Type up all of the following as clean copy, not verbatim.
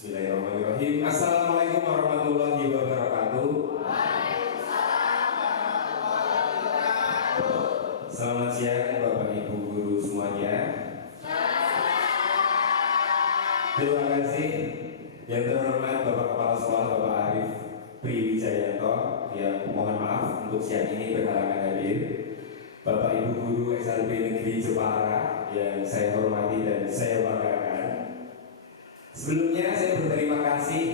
Bismillahirrahmanirrahim. Assalamualaikum warahmatullahi wabarakatuh. Selamat siang Bapak Ibu guru semuanya. Terima kasih yang terhormat Bapak Kepala Sekolah Bapak Arif Priwijayanto yang mohon maaf untuk siang ini berhalangan hadir. Bapak Ibu guru SLB Negeri Jepara yang saya hormati dan saya banggakan. Sebelumnya saya berterima kasih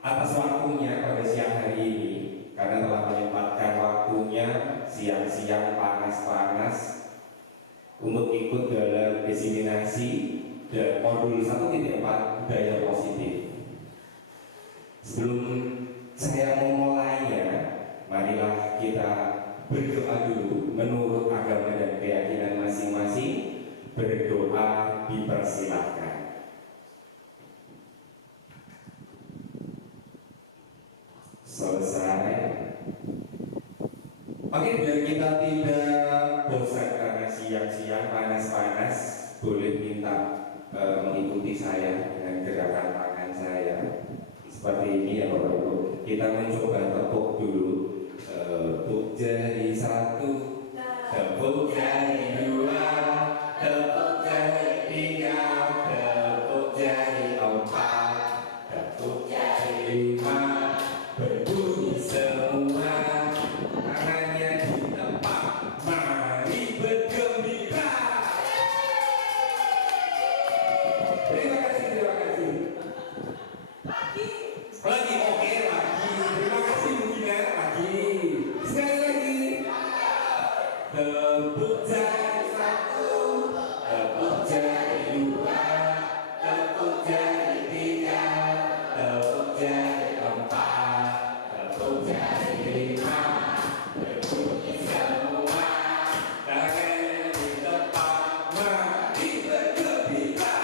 atas waktunya pada siang hari ini karena telah menyempatkan waktunya siang-siang panas-panas untuk ikut dalam diseminasi dan modul 1.4 budaya positif. Sebelum saya memulainya, marilah kita berdoa dulu menurut agama dan keyakinan masing-masing. Berdoa dipersilahkan. Selesai. Oke, biar kita tidak bosan karena siang-siang panas-panas, boleh minta mengikuti saya dengan gerakan tangan saya seperti ini ya Bapak Ibu. Kita mencoba tepuk dulu. Tepuk jari 1, tepuk jari 2, tepuk jari 3, tepuk jari 4, tepuk jari 5. Berbunyi semua, tangannya ditepak, mari bergembira. Terima kasih, terima kasih. Lagi, oke lagi. Terima kasih Bunda, lagi. Sekali lagi. Tepuk jari 1, tepuk jari 2, tepuk jari 3, tepuk jari 4. Jadi berbunyi semua, tangan di depan, mari bergembira.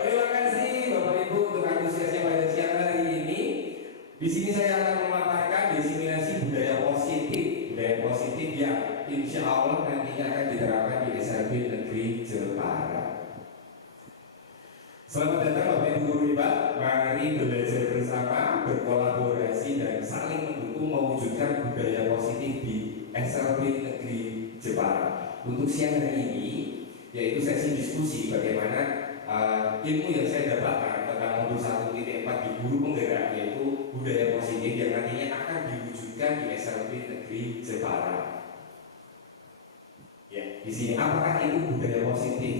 Terima kasih Bapak Ibu untuk antusiasnya pada siang hari ini. Di sini saya akan memaparkan diseminasi budaya positif yang insya Allah nantinya akan diterapkan di SLB Negeri Jepara. Selamat datang Bapak Ibu guru hebat. Mari belajar bersama, berkolaborasi dan saling mendukung mewujudkan budaya positif di SLB Negeri Jepara. Untuk siang hari ini yaitu sesi diskusi bagaimana ilmu yang saya dapatkan tentang modul 1.4 di guru penggerak, yaitu budaya positif yang nantinya akan diwujudkan di SLB Negeri Jepara. Ya, di sini apakah itu budaya positif?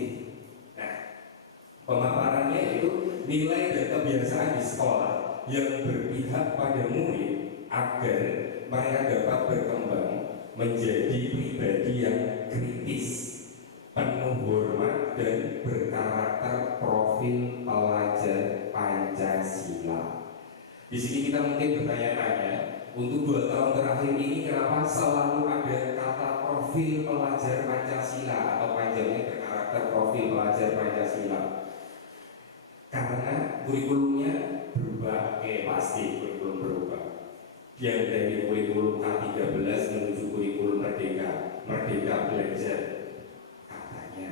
Pemaparannya itu nilai dan kebiasaan di sekolah yang berpihak pada murid agar mereka dapat berkembang menjadi pribadi yang kritis, penuh hormat dan berkarakter profil pelajar Pancasila. Di sini kita mungkin bertanya-tanya, untuk 2 tahun terakhir ini kenapa selalu ada kata profil pelajar Pancasila atau panjangnya berkarakter profil pelajar Pancasila? Karena kurikulumnya berubah, pasti kurikulum berubah. Yang dari kurikulum K13 menuju kurikulum Merdeka belajar katanya.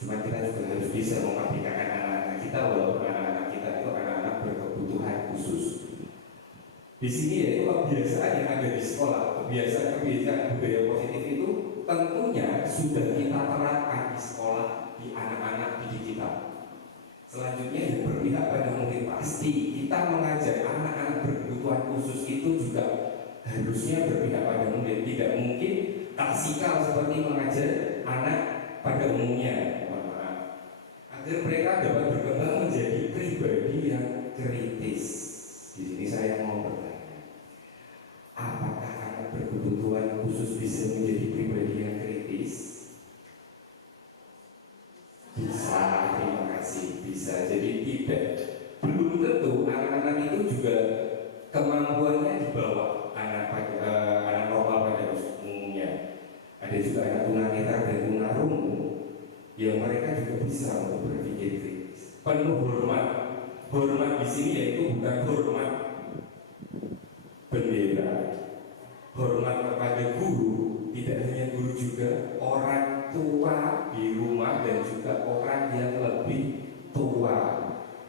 Cuma kita juga harus bisa memerdekakan anak-anak kita, walaupun anak-anak kita itu anak-anak berkebutuhan khusus. Di sini yaitu kebiasaan yang ada di sekolah, kebiasaan budaya positif itu tentunya sudah kita terapkan di sekolah, di anak-anak didik kita. Selanjutnya yang berpihak pada murid, pasti kita mengajak anak-anak berkebutuhan khusus itu juga harusnya berpihak pada murid. Tidak mungkin taksikal seperti mengajar anak pada umumnya. Agar mereka dapat berkembang menjadi pribadi yang kritis. Di sini saya mau bertanya, apakah anak berkebutuhan khusus bisa menjadi pribadi yang kritis? Bisa, terima kasih, bisa. Jadi belum tentu anak-anak itu juga kemampuannya di bawah anak normal pada umumnya. Ada juga anak tunanetra dan tunarungu yang mereka juga bisa untuk berpikir kritis. Penuh hormat di sini yaitu bukan hormat bendera, hormat kepada guru, tidak hanya guru juga orang tua di rumah dan juga orang yang lebih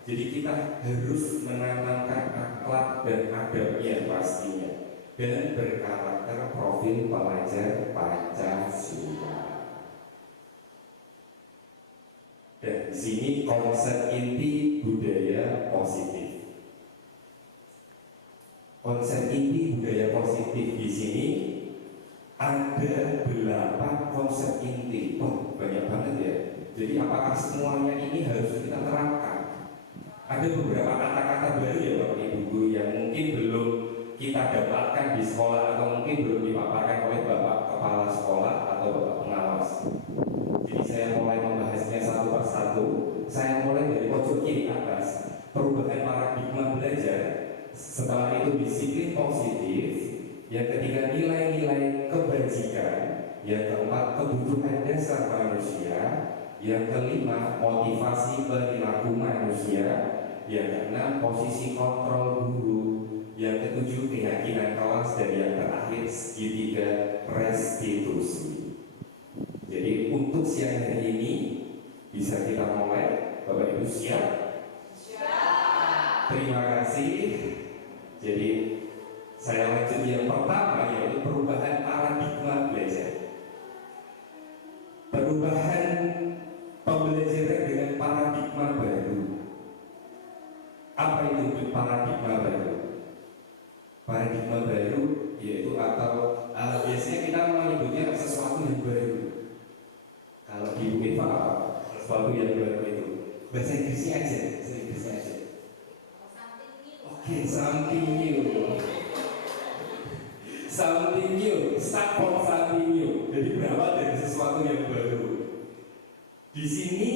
Jadi kita harus menanamkan akhlak dan adabnya pastinya, dan berkarakter profil pelajar Pancasila. Dan di sini konsep inti budaya positif. Konsep inti budaya positif di sini ada 8 konsep inti. Oh, banyak banget ya. Jadi apakah semuanya ini harus kita terapkan? Ada beberapa kata-kata baru ya Bapak Ibu guru yang mungkin belum kita dapatkan di sekolah, atau mungkin belum dipaparkan oleh Bapak Kepala Sekolah atau Bapak Pengawas. Jadi saya mulai membahasnya satu persatu. Saya mulai dari pojok kiri atas, perubahan paradigma belajar. Setelah itu disiplin positif. Yang ketiga nilai-nilai kebajikan. Yang keempat kebutuhan dasar manusia. Yang kelima motivasi perilaku manusia. Yang keenam posisi kontrol guru. Yang ketujuh keyakinan kelas. Dan yang terakhir segitiga restitusi. Jadi untuk siang hari ini bisa kita mulai. Bapak Ibu siap? Siap. Terima kasih. Jadi saya lanjut yang pertama, yaitu perubahan paradigma belajar. Perubahan pembelajaran dengan paradigma baru. Apa itu paradigma baru? Paradigma baru yaitu atau biasanya kita menyebutnya sesuatu yang baru. Kalau di UEFA apa? Sesuatu yang baru itu. Bahasa Inggrisnya aja, bahasa Inggrisnya aja. Oke, something new. Something new, start from something new. Jadi berawal dari sesuatu yang baru. Di sini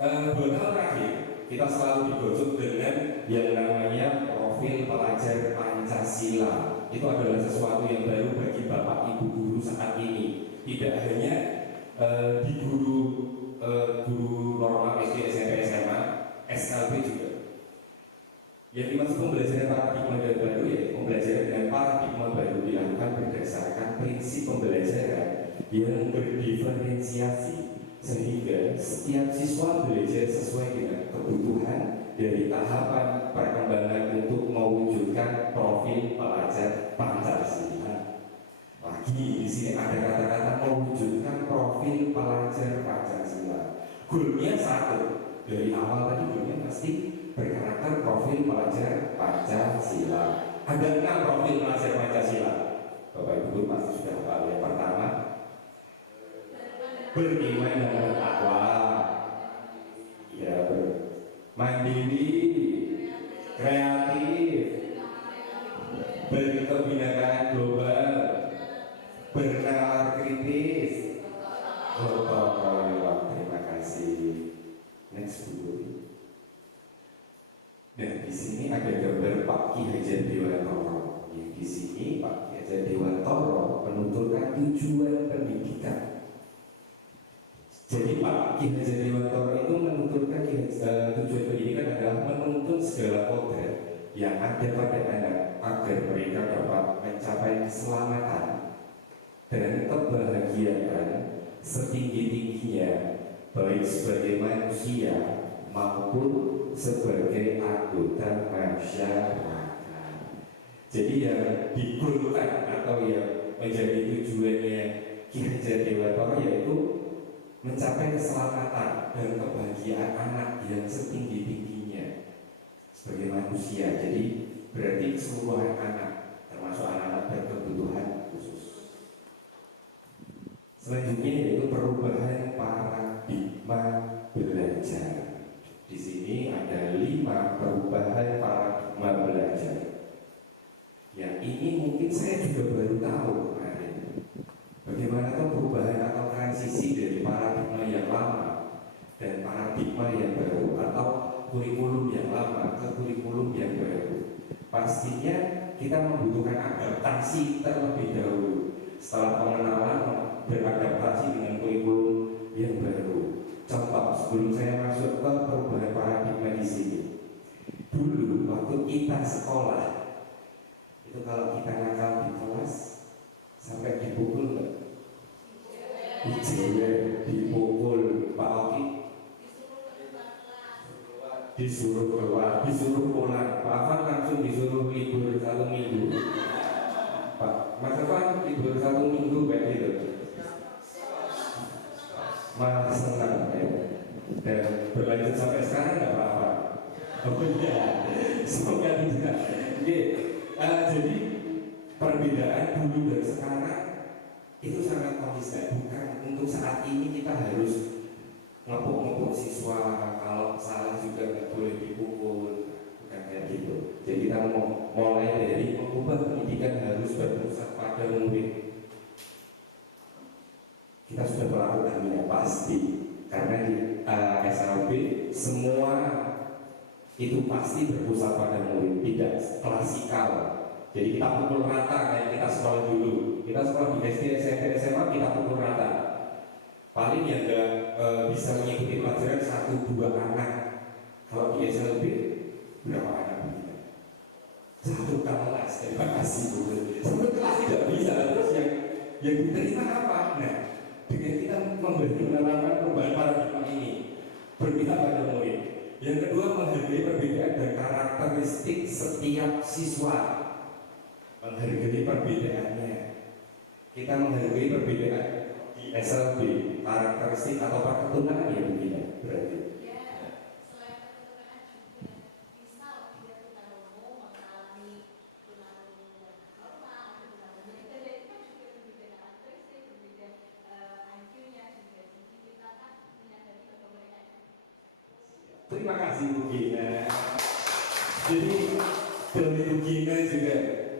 buat hal terakhir kita selalu digosok dengan yang namanya profil pelajar Pancasila. Itu adalah sesuatu yang baru bagi Bapak Ibu guru saat ini. Tidak hanya di guru normal SD, SMP, SMA, SLB juga. Yang dimaksud pembelajaran paradigma baru ya, pembelajaran dengan paradigma baru dilakukan berdasarkan prinsip pembelajaran yang berdiferensiasi, sehingga setiap siswa belajar sesuai dengan kebutuhan dari tahapan perkembangan untuk mewujudkan profil pelajar Pancasila. Lagi di sini ada kata-kata mewujudkan profil pelajar Pancasila. Goalnya satu, dari awal tadi goalnya pasti berkarakter profil pelajar Pancasila. Ada 6 profil pelajar Pancasila. Bapak Ibu pasti sudah tahu. Yang pertama, beriman dan bertakwa, ya, mandiri, kreatif, berkebinekaan global, bernalar kritis, protokol. Terima kasih. Next dulu. Dan di sini ada gambar Pak Ki Hajar Dewantoro. Yang di sini Pak Ki Hajar Dewantoro menuturkan tujuan pendidikan. Jadi Pak Ki Hajar Dewantoro itu menuturkan tujuan pendidikan adalah menuntun segala kodrat yang ada pada anak agar mereka dapat mencapai keselamatan dan kebahagiaan setinggi-tingginya, baik sebagai manusia maupun sebagai anggota masyarakat. Jadi yang digolkan atau yang menjadi tujuannya Ki Hajar Dewantoro yaitu mencapai keselamatan dan kebahagiaan anak yang setinggi-tingginya sebagai manusia. Jadi berarti keseluruhan anak, termasuk anak-anak berkebutuhan khusus. Selanjutnya yaitu perubahan paradigma belajar. Di sini ada 5 perubahan paradigma belajar. Yang ini mungkin saya juga baru tahu kemarin. Bagaimana perubahan atau transisi dari paradigma yang lama dan paradigma yang baru, atau kurikulum yang lama ke kurikulum yang baru. Pastinya kita membutuhkan adaptasi terlebih dahulu. Setelah pengenalan beradaptasi dengan kurikulum yang baru. Contoh, sebelum saya masuk ke perubahan paradigma di sini, dulu waktu kita sekolah itu kalau kita nakal di kelas sampai dipukul nggak? Dipukul Pak Oki, disuruh keluar, disuruh pulang. Pak Afan langsung disuruh libur 1 minggu. Pak Mas Afan libur 1 minggu kayak gitu. Malah senang ya. Dan berlanjut sampai sekarang nggak apa-apa. Oh iya, semoga tidak. Jadi perbedaan dulu dan sekarang itu sangat konsisten. Bukan untuk saat ini kita harus ngepuk-ngepuk siswa, kalau salah juga nggak boleh dipukul, bukan kayak gitu. Jadi kita mau mulai dari mengubah pendidikan harus berpusat pada murid. Kita sudah melakukannya pasti, karena di SLB semua itu pasti berpusat pada murid, tidak klasikal. Jadi kita pukul rata kayak kita sekolah dulu. Kita sekolah di SD, SMP, SMA kita pukul rata. Paling yang nggak bisa mengikuti pelajaran 1-2 anak. Kalau di SLB berapa anak kita? 1 kelas. Terima kasih Bu. 1 kelas tidak bisa. Terus yang diterima apa? Nah, dengan kita menerapkan perubahan paradigma ini, berpihak pada murid. Yang kedua, menghargai perbedaan dan karakteristik setiap siswa. Menghargai perbedaannya. Kita menghargai perbedaan di SLB, karakteristik atau keturunan ya begini berarti. Ya, selain keturunan juga misal dia tunarungu mengalami tunarungu yang normal, tunarungu yang beda, itu kan juga berbeda karakteristik, berbeda IQ-nya juga. Jadi kita kan menyadari bahwa mereka. Terima kasih Bu Gina. Jadi dari Bu Gina juga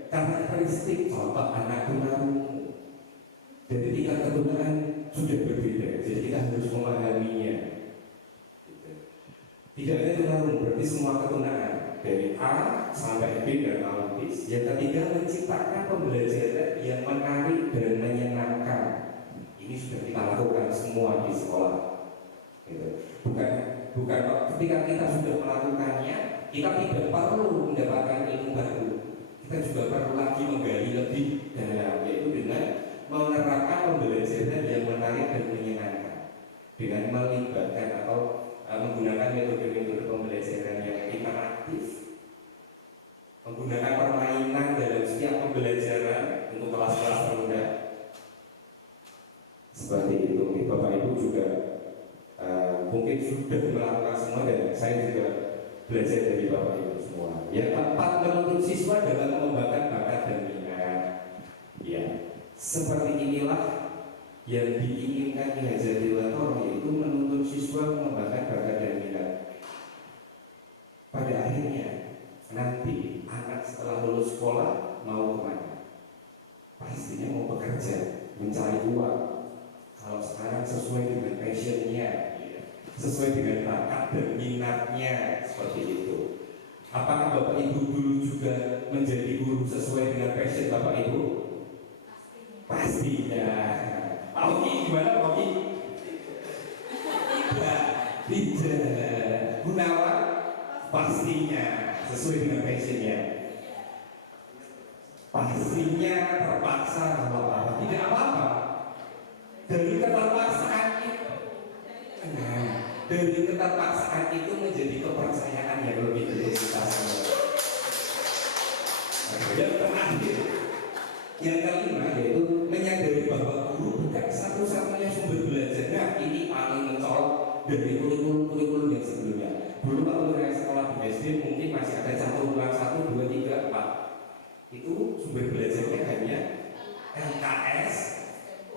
karakteristik contoh anak tunarungu. Jadi tingkat keturunan sudah berbeda. Jadi kita harus memahaminya. Tidak ada tunarungu, berarti semua keturunan dari A sampai B dan autis. Yang ketiga, menciptakan pembelajaran yang menarik dan menyenangkan. Ini sudah kita lakukan semua di sekolah. Gitu. Bukan ketika kita sudah melakukannya, kita tidak perlu mendapatkan ilmu baru. Kita juga perlu lagi menggali lebih dalam, yaitu dengan menerapkan pembelajaran yang menarik dan menyenangkan, dengan melibatkan atau menggunakan metode-metode pembelajaran yang interaktif, menggunakan permainan dalam setiap pembelajaran untuk kelas-kelas rendah. Seperti itu, Bapak Ibu juga mungkin sudah melakukan semua, dan saya juga belajar dari Bapak Ibu semua. Yang keempat, menuntun siswa dalam mengembangkan bakat dan minat. Ya, seperti inilah yang diinginkan Ki Hajar Dewantara, yaitu menuntun siswa mengembangkan bakat dan minat. Pada akhirnya nanti anak setelah lulus sekolah mau kemana? Pastinya mau bekerja, mencari uang. Kalau sekarang sesuai dengan passionnya, sesuai dengan bakat dan minatnya, seperti itu. Apakah Bapak Ibu dulu juga menjadi guru sesuai dengan passion Bapak Ibu? Pastinya. Pak Oki gimana Pak Oki? Tidak. Gunawan? Pastinya sesuai dengan passionnya. Pastinya terpaksa kalau apa? Tidak apa-apa. Dari keterpaksaan itu, dari keterpaksaan itu menjadi kepercayaan yang lebih dari kita semua. Yang terakhir, yang kelima, yaitu menyadari bahwa guru bukan satu-satunya sumber belajar. Nah, ini paling mencolok dari kurikulum yang sebelumnya. Dulu waktu saya sekolah di SD mungkin masih ada catur ulang 1, 2, 3, 4. Itu sumber belajarnya hanya LKS,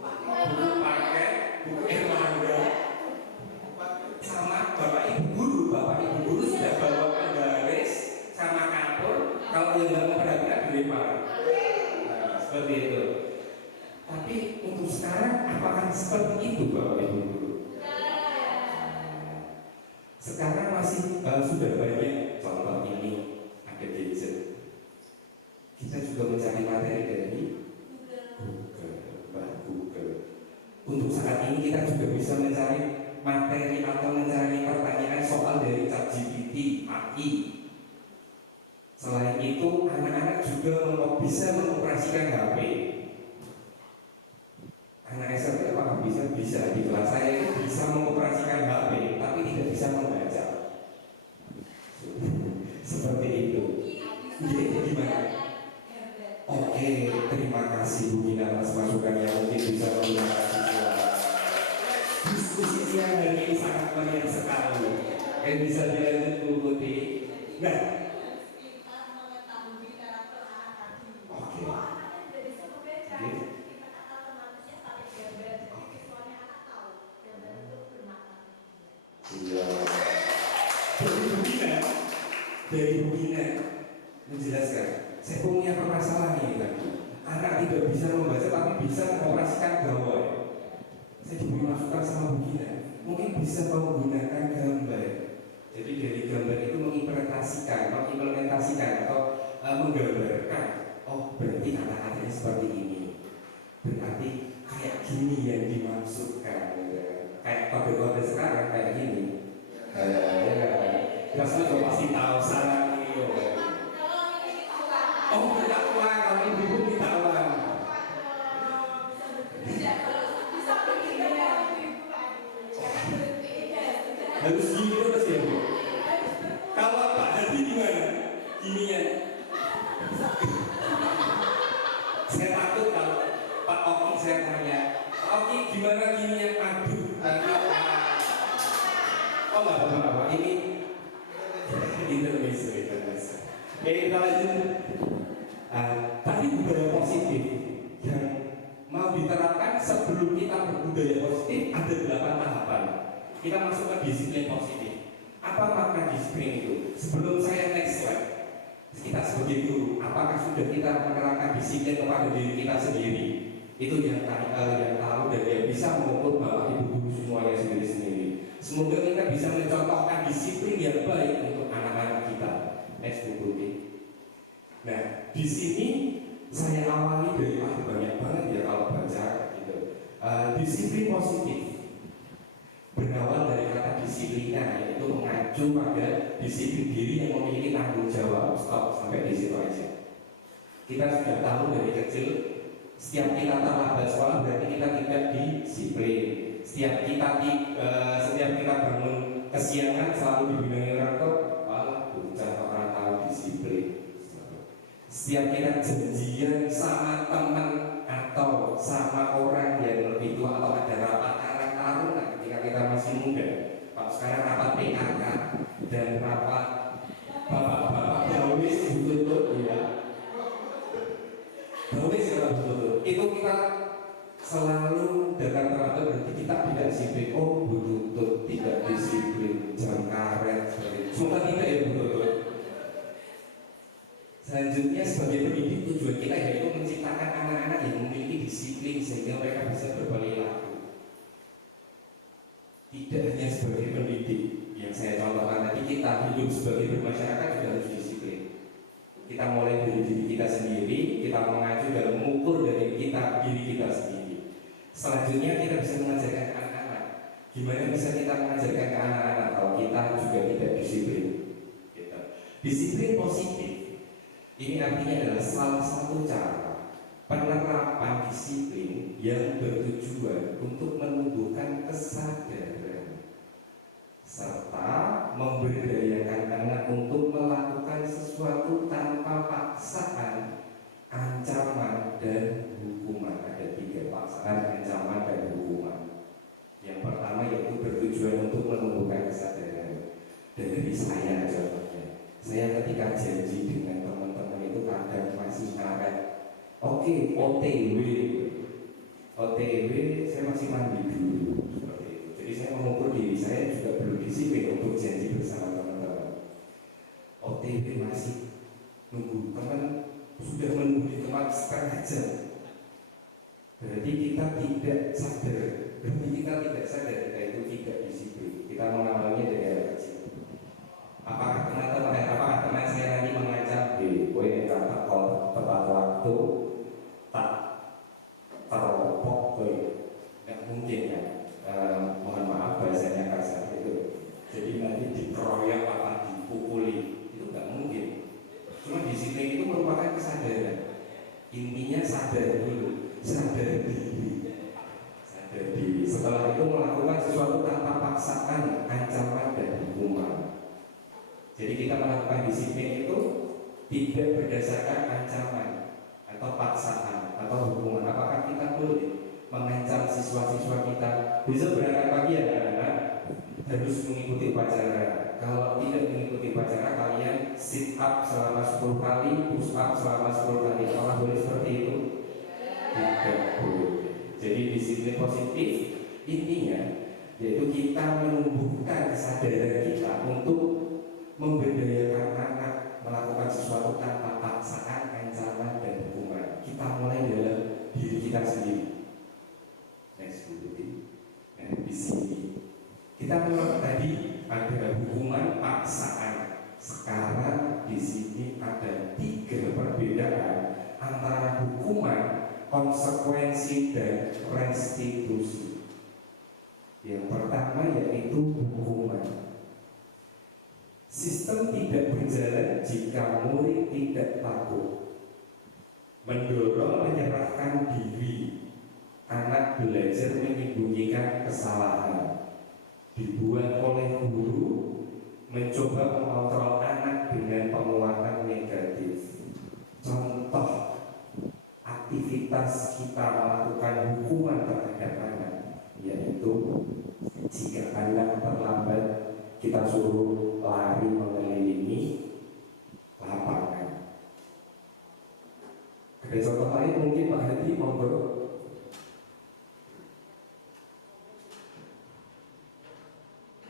buku paket, buku Erlangga, sama Bapak Ibu guru sudah bawa penggaris sama kapur. Kalau yang nggak memperhatikan dilempar. Nah, seperti itu. Tapi untuk sekarang apakah seperti itu Bapak Ibu guru? Sekarang masih sudah banyak contoh ini, ada gadget. Kita juga mencari materi dari Google. Untuk saat ini kita juga bisa mencari materi atau mencari pertanyaan soal dari ChatGPT, AI. Selain itu, anak-anak juga bisa mengoperasikan HP. Anak SMP apakah bisa? Bisa. Di kelas saya itu bisa mengoperasikan HP, tapi tidak bisa membaca. Bisa dilanjut Bu Putih. Nah, harus pintar mengetahui karakter anak tadi. Oke. Kalau anaknya tidak bisa membaca, Oke. kita otomatisnya pakai gambar. Jadi visualnya anak tahu gambar itu bermakna. iya. Dari begini menjelaskan, saya punya permasalahan ini kan. Anak tidak bisa membaca tapi bisa mengoperasikan gawai. Saya diberi masukan sama begini, mungkin bisa menggunakan gambar. Jadi dari gambar itu mengimplementasikan atau menggambarkan. Oh, berarti kata-katanya seperti ini. Berarti kayak gini yang dimaksudkan. Kayak kode-kode sekarang kayak gini. Ya, sudah pasti tahu salah nih. Kalau ini tahu Oh, minta uang, kalau ibu minta uang. bisa bikin gambar ibu Harus gini terus ya Bu. Kalau Pak Hadi gimana? Gininya. Saya takut kalau Pak Oki saya tanya, Pak Oki gimana gininya? Aduh, oh nggak apa-apa, ini intermezzo. Oke, kita lanjut. Tadi budaya positif yang mau diterapkan sebelum kita berbudaya positif ada 8 tahapan. Kita masuk ke disiplin positif. Apa makna disiplin itu? Sebelum saya next slide, kita sebagai guru, apakah sudah kita menerapkan disiplin kepada diri kita sendiri? Itu yang tahu dan yang bisa mengukur Bapak Ibu guru semuanya sendiri-sendiri. Semoga kita bisa mencontohkan disiplin yang baik untuk anak-anak kita. Next Bu Putih. Nah, di sini saya awali dari banyak banget ya kalau baca gitu. Disiplin positif berawal dari kata disiplina, yaitu mengacu pada disiplin diri yang memiliki tanggung jawab. Stop sampai di situ aja. Kita sudah tahu dari kecil, setiap kita terlambat sekolah berarti kita tidak disiplin. Setiap kita bangun kesiangan selalu dibilangi orang tua, malah bocah orang tahu disiplin. Setiap kita janjian sama teman atau sama orang yang lebih tua atau ada rapat karang taruna ketika kita masih muda. Kalau sekarang rapat PKK dan rapat bapak-bapak gawis betul-betul ya. Gawis ya betul-betul. Itu kita selalu datang terlambat berarti kita tidak disiplin. Oh betul-betul tidak disiplin, jam karet seperti itu. Semoga tidak ya betul-betul. Selanjutnya sebagai pendidik tujuan kita yaitu menciptakan anak-anak yang memiliki disiplin sehingga mereka bisa berperilaku. Tidak hanya sebagai pendidik yang saya contohkan tadi, kita hidup sebagai bermasyarakat juga harus disiplin. Kita mulai dari diri kita sendiri, kita mengacu dan mengukur dari diri kita sendiri. Selanjutnya kita bisa mengajarkan ke anak-anak. Gimana bisa kita mengajarkan ke anak-anak kalau kita juga tidak disiplin? Gitu. Disiplin positif ini artinya adalah salah satu cara penerapan disiplin yang bertujuan untuk menumbuhkan kesadaran serta memberdayakan anak untuk melakukan sesuatu tanpa paksaan, ancaman, dan hukuman. Ada 3 paksaan, ancaman, dan hukuman. Yang pertama yaitu bertujuan untuk menumbuhkan kesadaran. Dari saya contohnya, saya ketika janji dengan teman-teman itu kadang masih ngaret. Oke, OTW saya masih mandi dulu seperti itu. Jadi saya mengukur diri saya juga belum disiplin untuk janji bersama teman-teman. OTW masih nunggu teman sudah menunggu di tempat setengah jam. Berarti kita tidak sadar. Kita itu tidak disiplin. Kita mengamalnya dari anak kecil. Apakah teman saya nanti mengancam kowe nek tak tepat waktu tak teropok kowe? Nggak mungkin kan? Mohon maaf bahasanya kasar itu. Jadi nanti dikeroyok apa dipukuli itu nggak mungkin. Cuma disiplin itu merupakan kesadaran. Intinya sadar dulu, sadar diri. Setelah itu melakukan sesuatu tanpa paksaan, ancaman, dan hukuman. Jadi kita melakukan disiplin itu tidak berdasarkan ancaman atau paksaan atau hukuman. Apakah kita boleh mengancam siswa-siswa kita besok berangkat pagi ya anak-anak harus mengikuti upacara? sit up selama 10 kali, push up selama 10 kali. Apakah boleh seperti itu? Tidak boleh. Jadi disiplin positif intinya yaitu kita menumbuhkan kesadaran kita untuk memberdayakan anak melakukan sesuatu tanpa paksaan, ancaman, dan hukuman. Kita mulai dalam diri kita sendiri. Next dulu. Nah, di sini kita mulai tadi ada hukuman paksaan. Sekarang di sini ada 3 perbedaan antara hukuman, konsekuensi, dan restitusi. Yang pertama yaitu hukuman. Sistem tidak berjalan jika murid tidak patuh. Mendorong menyerahkan diri. Anak belajar menyembunyikan kesalahan. Dibuat oleh guru mencoba mengontrol anak dengan penguatan negatif. Contoh aktivitas kita melakukan hukuman terhadap anak yaitu jika anak terlambat kita suruh lari mengelilingi lapangan. Ada contoh lain mungkin Pak Hadi monggo.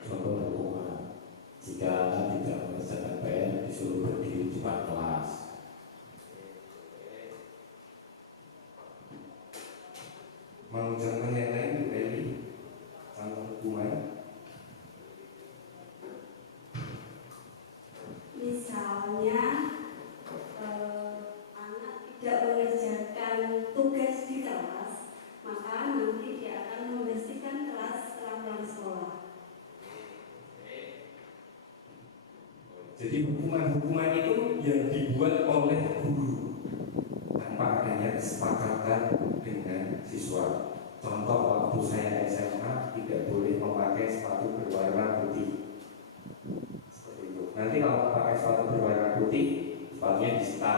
Contoh hukuman, jika anak tidak mengerjakan PR disuruh berdiri di depan kelas. Mau contoh yang lain Bu Eli? Contoh hukuman. Misalnya anak tidak mengerjakan tugas di kelas, maka nanti dia akan membersihkan kelas setelah pulang sekolah. Jadi hukuman-hukuman itu yang dibuat oleh guru tanpa adanya kesepakatan dengan siswa. Contoh waktu saya SMA tidak boleh memakai sepatu berwarna putih. Seperti itu. Nanti kalau pakai sepatu berwarna putih, sepatunya disita.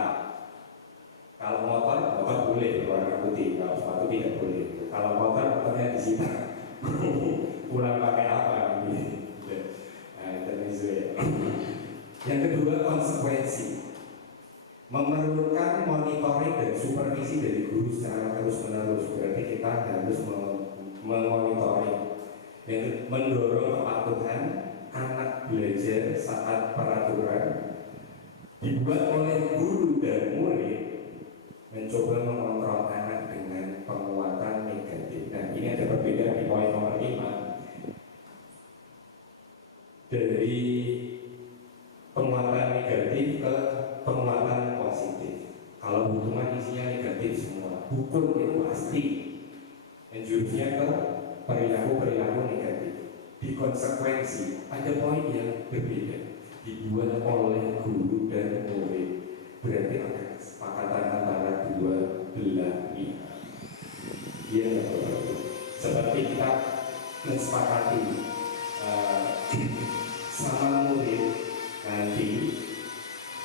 Kalau motor boleh berwarna putih. Kalau sepatu tidak boleh. Kalau motornya disita. Kurang pakai apa? Nah, itu ya. Yang kedua, konsekuensi. Memerlukan monitoring dan supervisi dari guru secara terus-menerus. Berarti kita harus memonitoring dan mendorong kepatuhan anak belajar saat peraturan dibuat oleh guru dan murid mencoba mengontrol anak dengan penguatan negatif. Nah, ini ada perbedaan di poin nomor 5 dari penguatan negatif ke penguatan positif. Kalau hukuman isinya negatif semua, hukum itu pasti jurusnya ke perilaku negatif. Di konsekuensi ada poin yang berbeda, dibuat oleh guru dan murid. Berarti ada kesepakatan antara dua belah pihak. Iya nggak Bapak? Seperti kita mensepakati sama murid nanti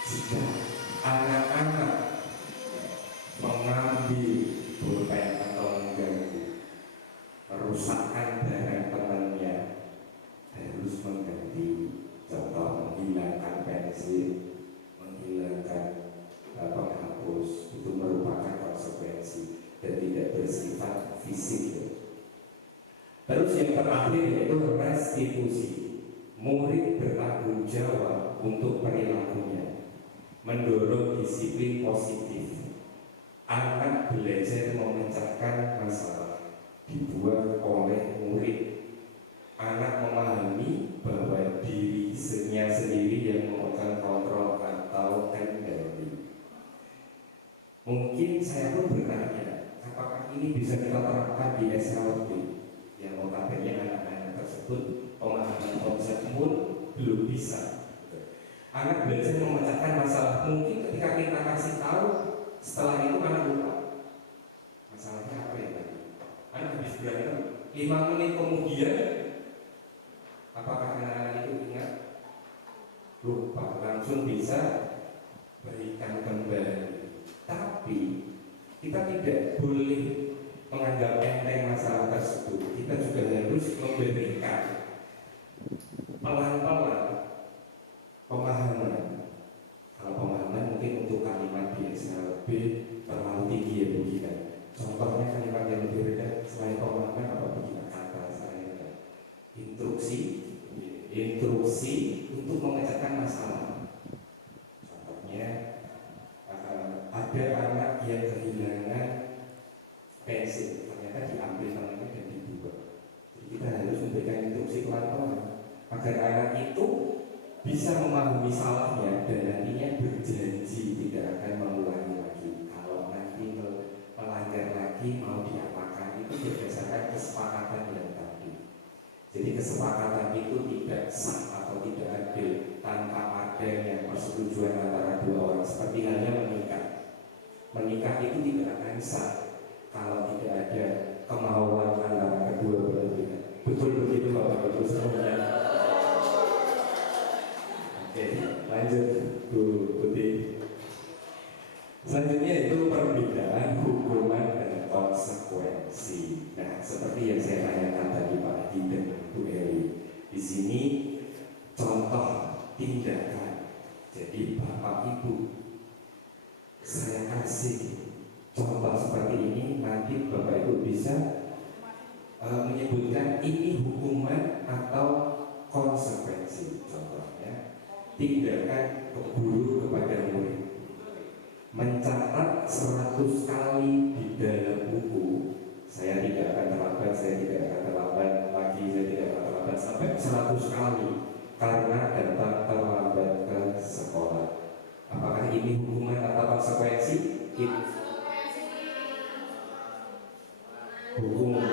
jika anak-anak mengambil pulpen atau mengganggu, merusakkan barang temannya, harus mengganti. Contoh menghilangkan pensil, menghilangkan penghapus, itu merupakan konsekuensi dan tidak bersifat fisik. Terus yang terakhir yaitu restitusi. Murid bertanggung jawab untuk perilakunya, mendorong disiplin positif. Anak belajar memecahkan masalah, dibuat oleh murid. Anak memahami bahwa dirinya sendiri yang memegang kontrol atau kendali. Mungkin saya pun bertanya, apakah ini bisa kita terapkan di SLB yang notabene anak-anak tersebut pemahaman konsep pun belum bisa. Anak belajar memecahkan masalah, mungkin ketika kita kasih tahu, setelah itu anak lupa masalahnya apa ya tadi. Anak habis berantem 5 menit kemudian, apakah anak-anak itu ingat? Lupa, langsung bisa berikan kembali. Tapi kita tidak boleh menganggap enteng masalah tersebut. Kita juga harus memberikan pelan-pelan pemahaman bisa memahami salahnya dan nantinya berjanji tidak akan mengulangi lagi. Kalau nanti melanggar lagi mau diapakan itu berdasarkan kesepakatan yang tadi. Jadi kesepakatan itu tidak sah atau tidak adil tanpa ada yang persetujuan antara dua orang. Seperti halnya menikah. Menikah itu tidak akan sah kalau tidak ada kemauan antara kedua belah pihak. Betul begitu Bapak Ibu semuanya. Oke, lanjut Bu Putih. Selanjutnya itu perbedaan hukuman dan konsekuensi. Nah, seperti yang saya tanyakan tadi Pak Adi dan Bu Eli, di sini contoh tindakan. Jadi Bapak Ibu, saya kasih contoh seperti ini, nanti Bapak Ibu bisa menyebutkan ini hukuman atau konsekuensi. Contohnya, tindakan guru kepada murid mencatat 100 kali di dalam buku, saya tidak akan terlambat, saya tidak akan terlambat lagi, saya tidak akan terlambat sampai 100 kali karena datang terlambat ke sekolah. Apakah ini hukuman atau konsekuensi? Hukuman.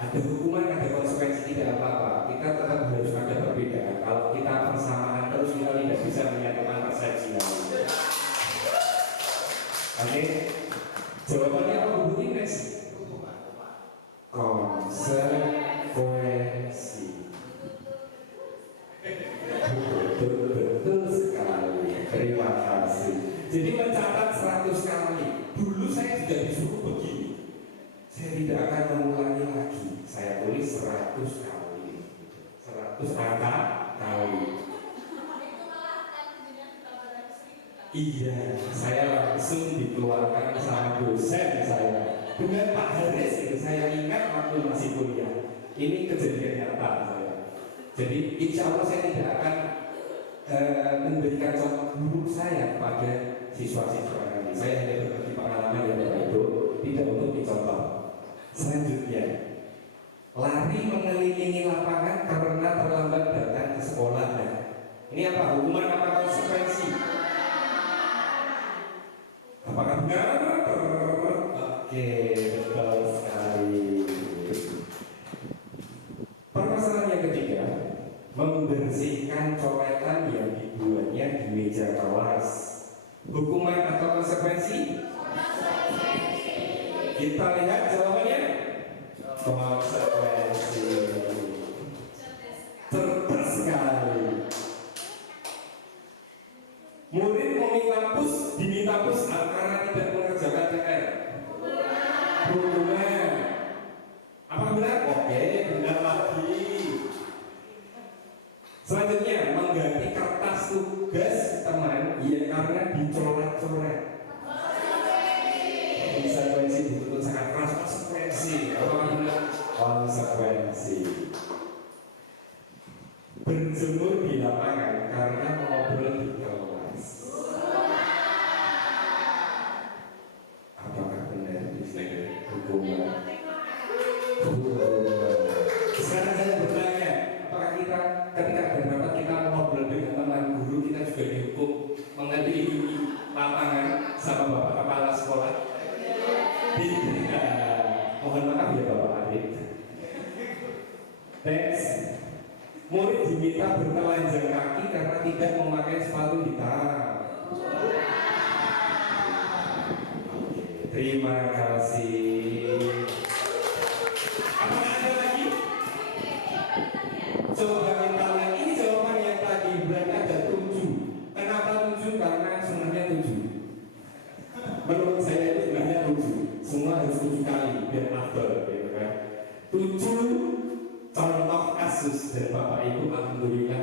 Ada hukuman, ada konsekuensi, tidak apa-apa. Kita tetap harus ada perbedaan. Kalau kita persamaan terus kita tidak bisa menyatukan persepsi lagi. Oke, jawabannya apa Bu Putih next? Konsekuensi. Betul sekali. Terima kasih. Jadi mencatat 100 kali. Dulu saya juga disuruh begini. Saya tidak akan mengulangi lagi. Saya tulis 100 kali. 100 angka kali. Iya, saya langsung dikeluarkan sama dosen saya dengan Pak Haris itu. Saya ingat waktu masih kuliah. Ini kejadian nyata saya. Jadi insya Allah saya tidak akan memberikan contoh buruk saya kepada siswa-siswa nanti. Saya hanya berbagi pengalaman yang Bapak Ibu, tidak untuk dicontoh. Selanjutnya, lari mengelilingi lapangan karena terlambat datang ke sekolah. Nah, ini apa? Hukuman apa konsekuensi? Apakah benar? Oke, betul sekali. Permasalahan yang ketiga, membersihkan coretan yang dibuatnya di meja kelas. Hukuman atau konsekuensi? Kita lihat jawabannya. Konsekuensi. Cerdas sekali. Murid diminta hapus karena tidak mengerjakan PR. Hukuman. Apa benar? Oke, benar lagi. Selanjutnya, mengganti kertas tugas teman karena dicoret-coret. Konsekuensi dituntut sangat keras. Konsekuensi. Apa benar? Konsekuensi. Berjemur di lapangan karena ngobrol di kelas. Apakah benar di sini hukuman? Sekarang saya bertanya, apakah kita ketika berangkat kita ngobrol dengan teman guru kita juga dihukum mengelilingi lapangan sama bapak kepala sekolah? Tidak. Mohon maaf ya Bapak Adit. Next. Murid diminta bertelanjang kaki karena tidak memakai sepatu hitam. Oke, terima kasih. Apakah ada lagi? Coba kita lihat, ini jawaban yang tadi berarti ada 7. Kenapa 7? Karena sebenarnya 7. Menurut saya itu sebenarnya 7. Semua harus 7 kali biar afdal, gitu kan? 7 contoh kasus dan Bapak Ibu alhamdulillah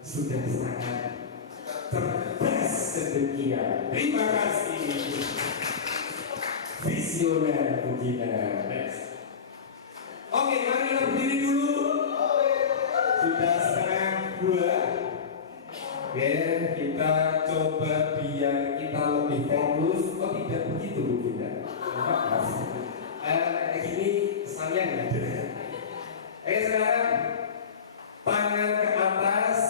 sudah sangat cerdas sedemikian. Terima kasih. Visioner Bugina. Next. Oke, mari kita berdiri dulu. Sudah 1:30. Oke, kita coba biar kita lebih fokus. Oh tidak begitu Bugina. Maaf. Ini kesannya nggak ada. Sekarang tangan ke atas,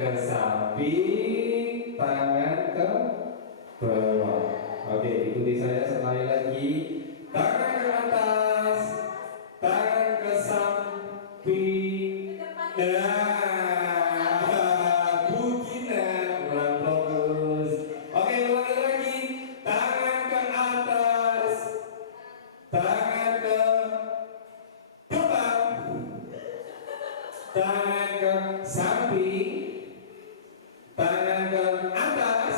ke samping, tangan ke bawah. Oke, ikuti saya sekali lagi. Tangan ke atas, tangan ke samping. Nah, begini, kurang fokus. Oke, ulangi lagi. Tangan ke atas, tangan ke depan, tangan ke samping, tangan ke atas.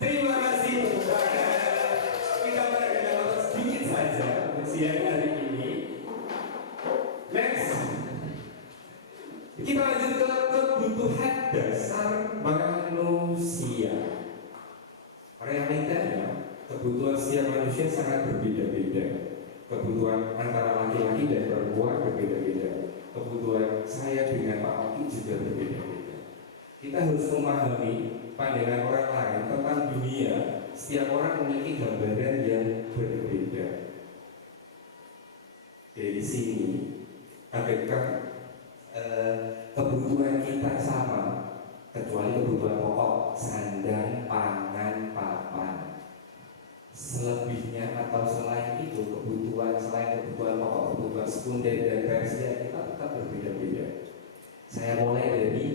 Terima kasih. Kita berikan waktu sedikit saja untuk siang hari ini. Next, kita lanjut ke kebutuhan dasar manusia. Realitanya, kebutuhan setiap manusia sangat berbeda-beda. Kebutuhan antara laki-laki dan perempuan berbeda-beda. Kebutuhan saya dengan Pak Oki juga berbeda-beda. Kita harus memahami pandangan orang lain tentang dunia. Setiap orang memiliki gambaran yang berbeda. Dari sini, adakah kebutuhan kita sama? Kecuali kebutuhan pokok, sandang, pangan, papan. Selebihnya atau selain itu, selain kebutuhan pokok, kebutuhan sekunder dan tersier, kita tetap berbeda-beda. Saya mulai dari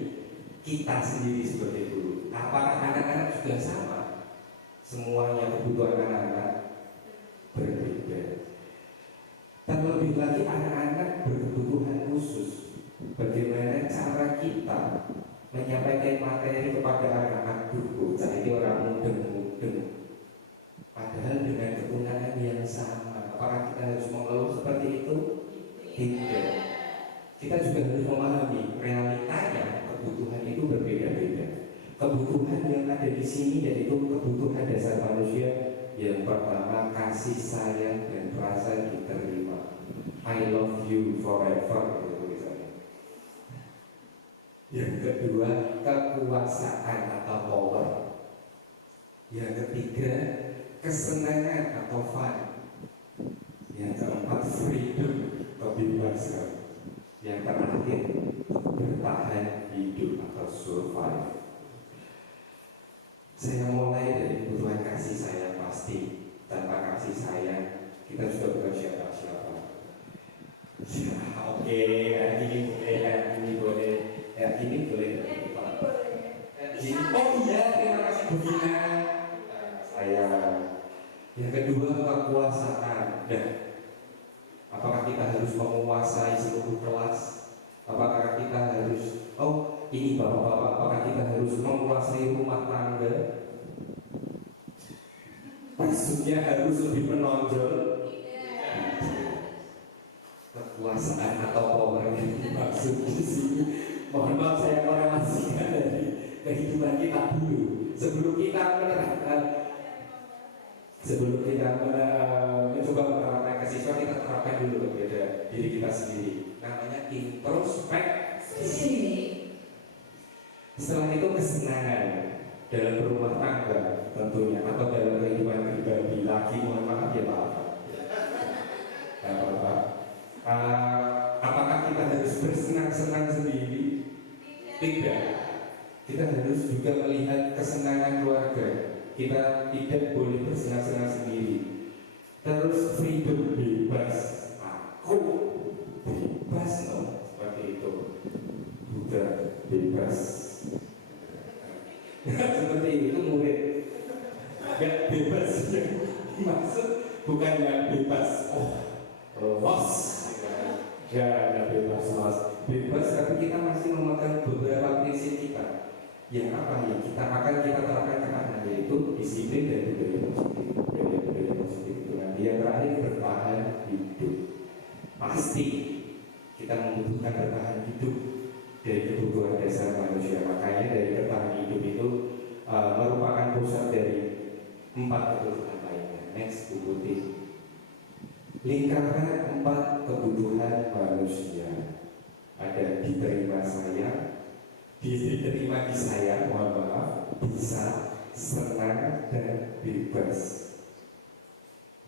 kita sendiri sebagai guru. Apakah anak-anak juga sama? Semuanya kebutuhan anak-anak berbeda. Terlebih lagi anak-anak berkebutuhan khusus. Bagaimana cara kita menyampaikan materi kepada anak-anak bocah ini orang mudeng-mudeng, padahal dengan keturunan yang sama. Apakah kita harus mengeluh seperti itu? Tidak. Kita juga harus memahami realitanya kebutuhan itu berbeda-beda. Kebutuhan yang ada di sini yaitu kebutuhan dasar manusia. Yang pertama, kasih sayang dan rasa diterima. I love you forever. Yang kedua, kekuasaan atau power. Yang ketiga, kesenangan atau fun. Yang keempat, freedom, kebebasan. Yang terakhir, bertahan hidup atau survive. Saya mulai dari kebutuhan kasih sayang pasti. Tanpa kasih sayang, kita juga bukan siapa-siapa. Oke, ini boleh. Ini boleh. Oh iya, terima kasih Bu Gina. Saya. Yang kedua, kekuasaan. Dan apakah kita harus menguasai seluruh kelas? Apakah kita harus ini bapak-bapak, apakah kita harus menguasai rumah tangga? Maksudnya harus lebih menonjol. Kekuasaan atau power yang dimaksud di sini, mohon maaf saya korelasikan dari kehidupan kita dulu sebelum kita mencoba menerapkan ke siswa. Kita terapkan dulu kepada diri kita sendiri, namanya introspeksi. Setelah itu kesenangan dalam berumah tangga tentunya, atau dalam kehidupan pribadi. Lagi mohon maaf ya Pak. Apakah kita harus bersenang-senang sendiri? Tidak. Kita harus juga melihat kesenangan keluarga. Kita tidak boleh bersenang-senang sendiri. Terus freedom, bebas. Aku bebas loh, seperti itu. Bukan bebas. Seperti itu murid. Gak bebas yang dimaksud bukan yang bebas. Los. Gak bebas los. Bebas tapi kita masih memakan beberapa prinsip kita. Yang apa ya? Kita terapkan ke anak, yaitu disiplin dan budaya positif. Budaya positif itu nanti yang terakhir bertahan hidup. Pasti kita membutuhkan bertahan hidup dari kebutuhan dasar manusia. Makanya dari bertahan hidup itu merupakan pusat dari 4 kebutuhan lainnya. Next, Bu Putih. Lingkaran 4 kebutuhan manusia. Ada diterima sayang, diterima disayang, mohon maaf, bisa, senang, dan bebas.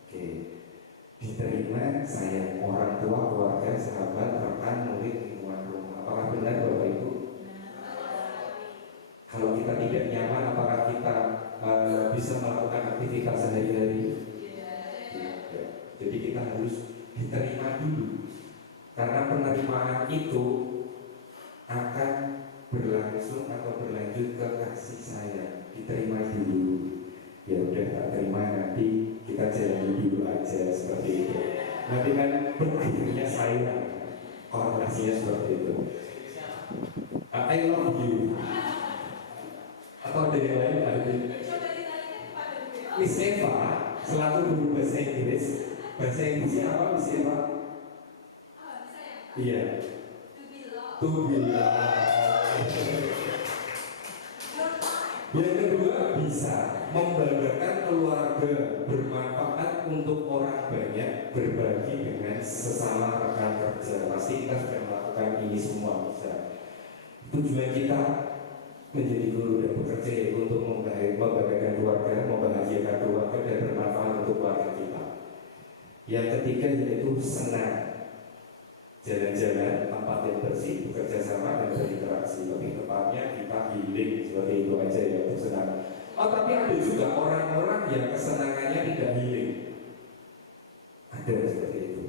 Oke. Diterima sayang orang tua, keluarga, sahabat, rekan, murid, lingkungan rumah. Apakah benar Bapak Ibu? lanjut ke kasih sayang, diterima dulu. Ya udah tak terima, nanti kita jalani dulu aja seperti itu. Nanti kan berakhirnya sayang, korelasinya seperti itu. I love you. Atau ada yang lain ada? Coba ditanya kepada beliau. Miss Eva selaku guru bahasa Inggris. Bahasa Inggrisnya apa Miss Eva? Bisa ya? Iya. To be loved. To be loved. Your time. Yang kedua bisa membanggakan keluarga, bermanfaat untuk orang banyak, berbagi dengan sesama rekan kerja. Pasti kita sudah melakukan ini semua bisa. Tujuan kita menjadi guru dan bekerja yaitu untuk membahagiakan keluarga, membahagiakan keluarga dan bermanfaat untuk keluarga kita. Yang ketiga yaitu senang, jalan-jalan, tempat yang bersih, bekerja sama dan berinteraksi. Lebih tepatnya kita healing, seperti itu aja ya untuk senang. Oh tapi ada juga orang-orang yang kesenangannya tidak healing. Ada seperti itu.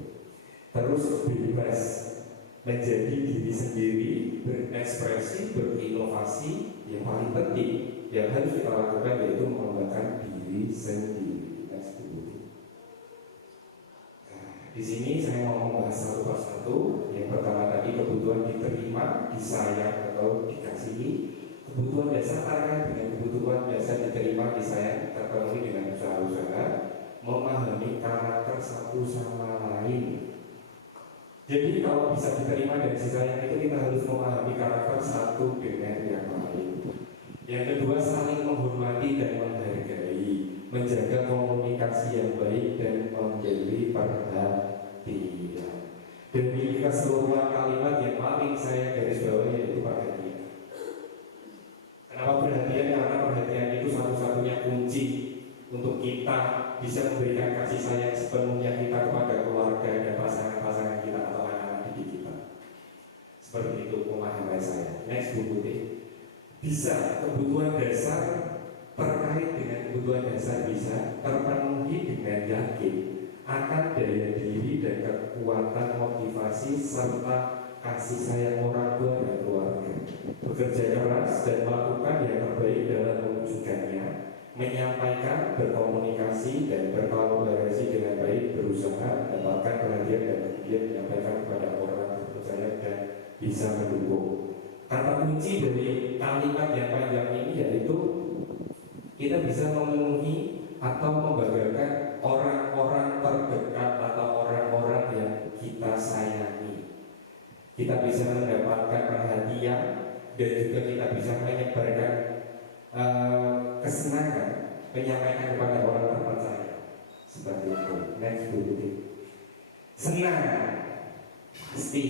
Terus bebas menjadi diri sendiri, berekspresi, berinovasi. Yang paling penting yang harus kita lakukan yaitu mengembangkan diri sendiri. Di sini saya mau membahas satu persatu. Yang pertama tadi kebutuhan diterima, disayang atau dikasihi. Kebutuhan dasar terkait dengan kebutuhan dasar diterima, disayang terpenuhi dengan usaha-usaha memahami karakter satu sama lain. Jadi kalau bisa diterima dan disayang itu kita harus memahami karakter satu dengan yang lain. Yang kedua saling menghormati dan menghargai, menjaga komunikasi yang baik dan memberi perhatian. Demi keseluruhan kalimat yang paling saya garis bawahi yaitu perhatian. Kenapa perhatian? Karena perhatian itu satu-satunya kunci untuk kita bisa memberikan kasih sayang sepenuhnya kita kepada keluarga dan pasangan-pasangan kita atau anak-anak didik kita. Seperti itu pemahaman saya. Next Bu Putih. Bisa kebutuhan dasar terkait dengan kebutuhan dasar bisa terpenuhi dengan yakin akan daya diri dan kekuatan motivasi serta kasih sayang orang tua dan keluarga. Bekerja keras dan melakukan yang terbaik dalam mewujudkannya, menyampaikan, berkomunikasi dan berkolaborasi dengan baik, berusaha mendapatkan perhatian dan kemudian menyampaikan kepada orang terpercaya dan bisa mendukung. Kata kunci dari kalimat yang panjang ini yaitu kita bisa memenuhi atau membanggakan orang-orang terdekat atau orang-orang yang kita sayangi. Kita bisa mendapatkan perhatian dan juga kita bisa menyebarkan kesenangan, menyampaikan kepada orang terpercaya. Seperti itu. Next bulletin. Senang pasti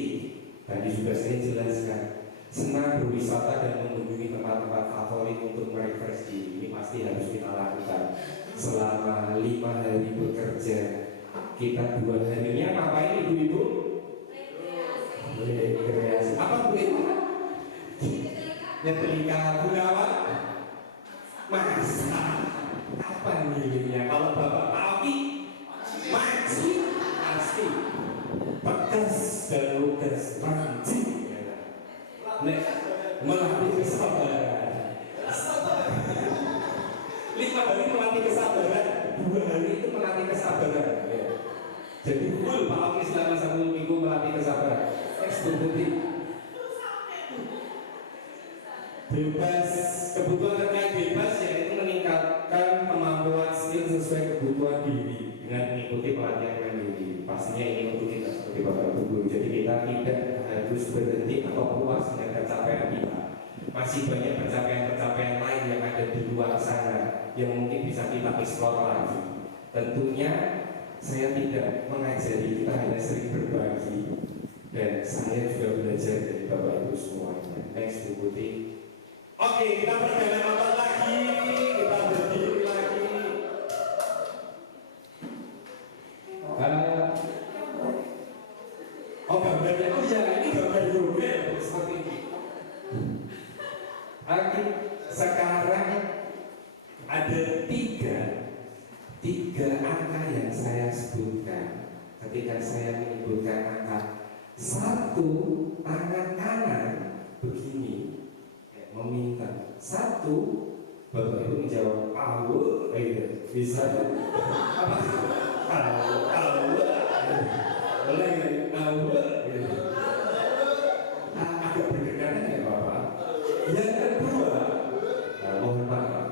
tadi sudah saya jelaskan. Senang berwisata dan mengunjungi tempat-tempat favorit untuk merefresh diri. Ini pasti harus kita lakukan. Selama 5 hari bekerja, kita 2 harinya ngapain ibu-ibu? Rekreasi. Apa Bu itu? Nyetrika Gunawan? Masak. Apa nilainya? Kalau Bapak Alki mancing pasti pedas dan lugas mancing. Melatih kesabaran. 5 hari melatih kesabaran, 2 hari itu melatih kesabaran. Jadi full Pak Alki selama 1 minggu melatih kesabaran. Eksekutif. Bebas, kebutuhan terkait bebas yaitu meningkatkan kemampuan skill sesuai kebutuhan diri dengan mengikuti pelatihan mandiri. Pastinya ini untuk kita seperti Bapak Ibu Guru. Jadi kita tidak harus berhenti atau puas dengan pencapaian kita. Masih banyak pencapaian-pencapaian lain yang ada di luar sana yang mungkin bisa kita eksplor lagi. Tentunya saya tidak mengajari, kita hanya sering berbagi dan saya juga belajar dari Bapak Ibu semuanya. Next Bu Putih. Oke, kita berjalan apa lagi? Kita berdiri lagi. Oh gambarnya, oh iya ini gambar Google seperti ini. Oke, sekarang ada tiga angka yang saya sebutkan. Ketika saya menyebutkan angka 1, tangan kanan begini, meminta 1, satu, bapak ibu menjawab awu, gitu. Bisa apa? Awu, boleh nggak? Awu, gitu. Agak berdekatan ya bapak. Yang kedua, mohon maaf,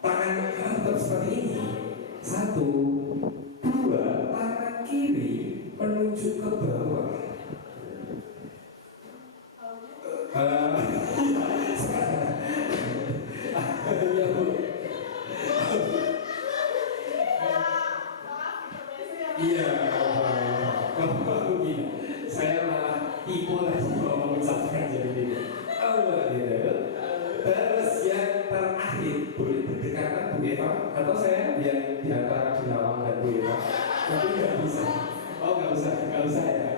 tangan kanan tetap seperti ini. Satu, dua, tangan kiri menuju ke bawah. Ya, Bu. Iya, kalau begini, saya malah tipu lagi mau mengucapkan jadi gitu. Gitu. Terus yang terakhir, boleh berdekatan Bu Eva, atau saya yang di antara Bu Nawang dan Bu Eva, tapi nggak bisa. Oh nggak usah ya.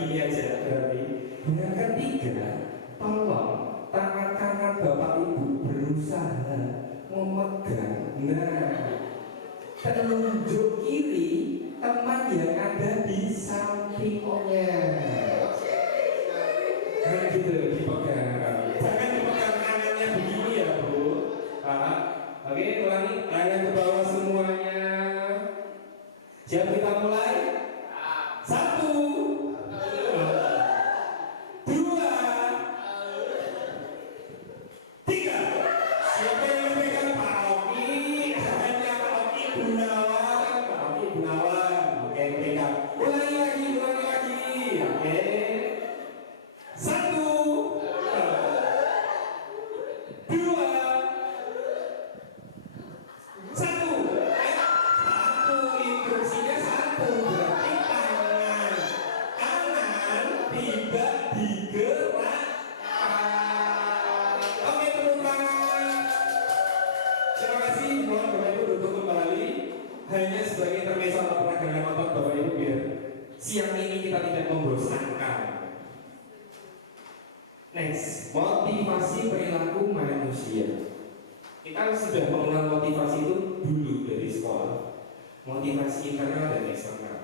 Gini aja berarti. Yang ketiga, tolong tangan kanan bapak ibu berusaha memegang. Nah, telunjuk kiri teman yang ada di sampingnya. Nah gitu dipegang. Jangan dipegang kanannya begini ya Bu. Oke, ulangi tangan ke bawah semuanya. Siap kita mulai? Satu, dua, tiga. Siapa yang memegang Pak Oki? Hanya Pak Oki Gunawan. Pak Oki Gunawan. Oke, pegang. Ulangi lagi. Oke. Satu, dua, satu. Satu, instruksinya satu. Berarti tangan kanan tidak digerakkan. Oke, tepuk tangan. Terima kasih. Mohon Bapak Ibu duduk kembali. Hanya sebagai intermezzo atau peragangan otak Bapak Ibu biar siang ini kita tidak membosankan. Next, motivasi perilaku manusia. Kita sudah mengenal motivasi itu dulu dari sekolah. Motivasi internal dan eksternal.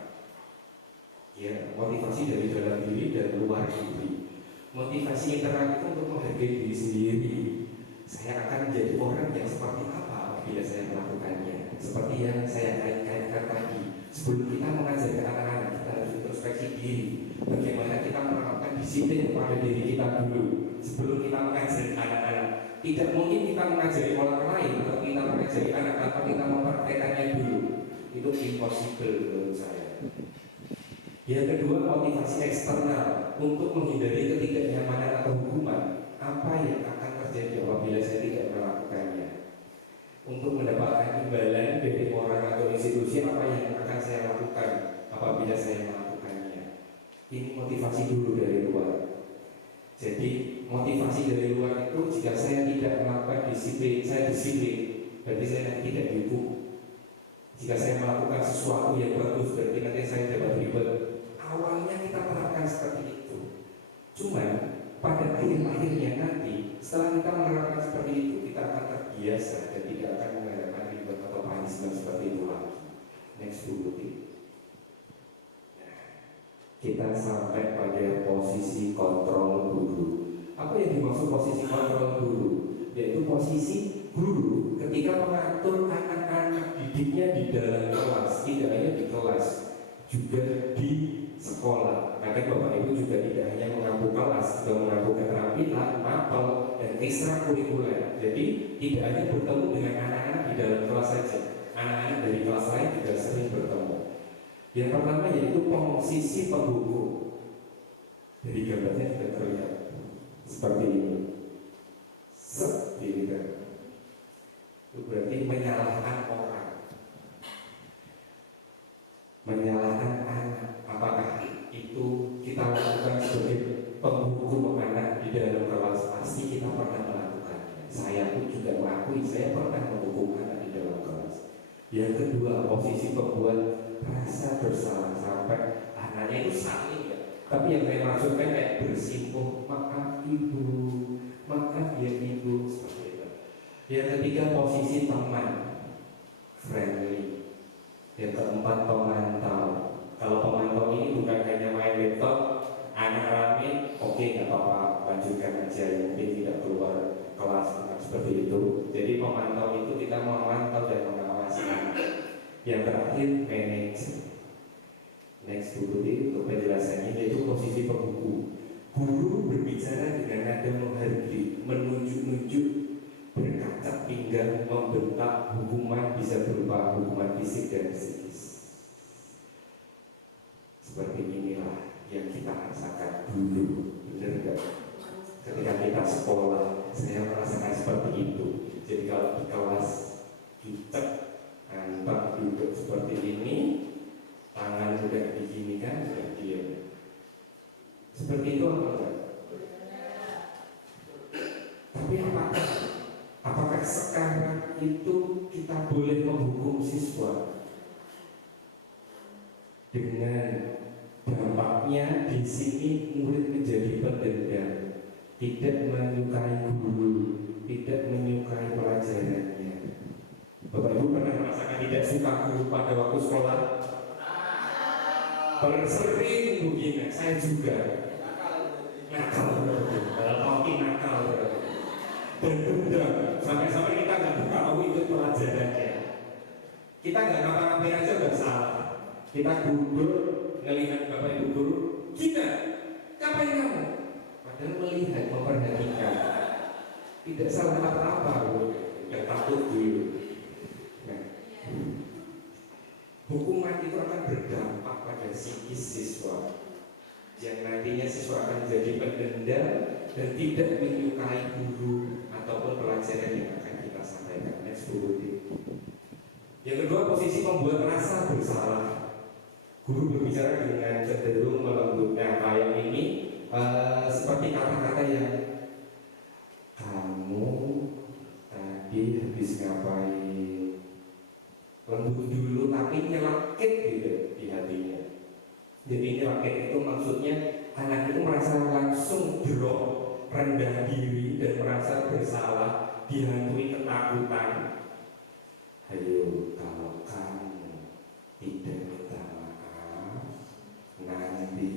Ya, motivasi dari dalam diri dan luar diri. Motivasi internal itu untuk menghargai diri sendiri. Saya akan menjadi orang yang seperti apa apabila saya melakukannya. Seperti yang saya kaitkan tadi. Sebelum kita mengajarkan anak-anak, kita harus introspeksi diri. Bagaimana kita menerapkan disiplin pada diri kita dulu sebelum kita mengajari anak-anak. Tidak mungkin kita mengajari orang lain atau kita mengajari anak tanpa kita mempraktekannya dulu. Itu impossible menurut saya. Yang kedua, motivasi eksternal untuk menghindari ketidaknyamanan atau hukuman. Apa yang akan terjadi apabila saya tidak melakukannya? Untuk mendapatkan imbalan dari orang atau institusi, apa yang akan saya lakukan apabila saya melakukannya? Ini motivasi dulu dari luar. Jadi motivasi dari luar itu, jika saya tidak melakukan disiplin, saya disiplin, berarti saya nanti tidak dihukum. Jika saya melakukan sesuatu yang bagus, berarti nanti saya dapat ribet. Awalnya kita terapkan seperti itu. Cuman pada akhir-akhirnya nanti, setelah kita menerapkan seperti itu, kita akan terbiasa dan tidak akan mengadakan ribet atau punishment seperti itu lagi. Next dulu. Kita sampai pada posisi kontrol guru. Apa yang dimaksud posisi kontrol guru? Yaitu posisi guru ketika mengatur anak-anak didiknya di dalam kelas, tidak hanya di kelas, juga di sekolah. Karena Bapak Ibu juga tidak hanya mengampu kelas, juga mengampu keterampilan, mapel, dan ekstrakurikuler. Jadi tidak hanya bertemu dengan anak-anak di dalam kelas saja, anak-anak dari kelas lain juga sering bertemu. Yang pertama yaitu posisi penghukum. Dari gambarnya sudah terlihat seperti ini. Seperti itu berarti menyalahkan orang, menyalahkan anak. Apakah itu kita lakukan sebagai penghukum anak di dalam kelas? Pasti kita pernah melakukannya. Saya pun juga mengakui saya pernah menghukum anak di dalam kelas. Yang kedua, posisi pembuat rasa bersalah sampai anaknya itu saling ya. Tapi yang saya maksudkan kayak bersimpuh, maaf ibu, maaf ya ibu, seperti itu. Yang ketiga, posisi teman, friendly. Yang keempat, pemantau. Kalau pemantau ini bukan hanya main laptop, anak rame, oke nggak apa-apa, lanjutkan aja, yang penting tidak keluar kelas. seperti itu. Jadi pemantau itu kita memantau dan mengawasi anak. Yang terakhir manage. Next buku untuk penjelasannya yaitu posisi pembuku. Guru berbicara dengan nada menghargai, menunjuk-nunjuk, berkacak pinggang, membentak. Hukuman bisa berupa hukuman fisik dan psikis. Seperti inilah yang kita rasakan dulu, benar nggak? Ketika kita sekolah, saya merasakan seperti itu. Jadi kalau di kelas kita antar duduk seperti ini, tangan udah begini kan, udah diam. Seperti itu apa enggak? Tapi apakah sekarang itu kita boleh menghukum siswa dengan dampaknya di sini murid menjadi pendendam, tidak menyukai guru, tidak menyukai pelajarannya. Bapak Ibu pernah merasakan tidak suka guru pada waktu sekolah? Sering begini, saya juga nakal, tapi nakal dan dendam sampai-sampai kita nggak tahu itu pelajarannya. Kita nggak ngapa-ngapain aja nggak salah. Kita duduk ngelihat Bapak Ibu guru, kita ngapain kamu? Padahal melihat, memperhatikan, tidak salah apa-apa, nggak takut dulu. Nah, hukuman itu akan berdampak pada psikis siswa, yang nantinya siswa akan menjadi pendendam dan tidak menyukai guru ataupun pelajaran yang akan kita sampaikan. Next buku. Yang kedua, posisi membuat rasa bersalah. Guru berbicara dengan cenderung melembut. Nah, kayak ini seperti kata-kata yang kamu tadi habis ngapain, lembut dulu tapi nyelakit gitu di hatinya. Jadi nyelakit itu maksudnya anak itu merasa langsung drop, rendah diri dan merasa bersalah, dihantui ketakutan. Ayo, kalau kamu tidak minta maaf, nanti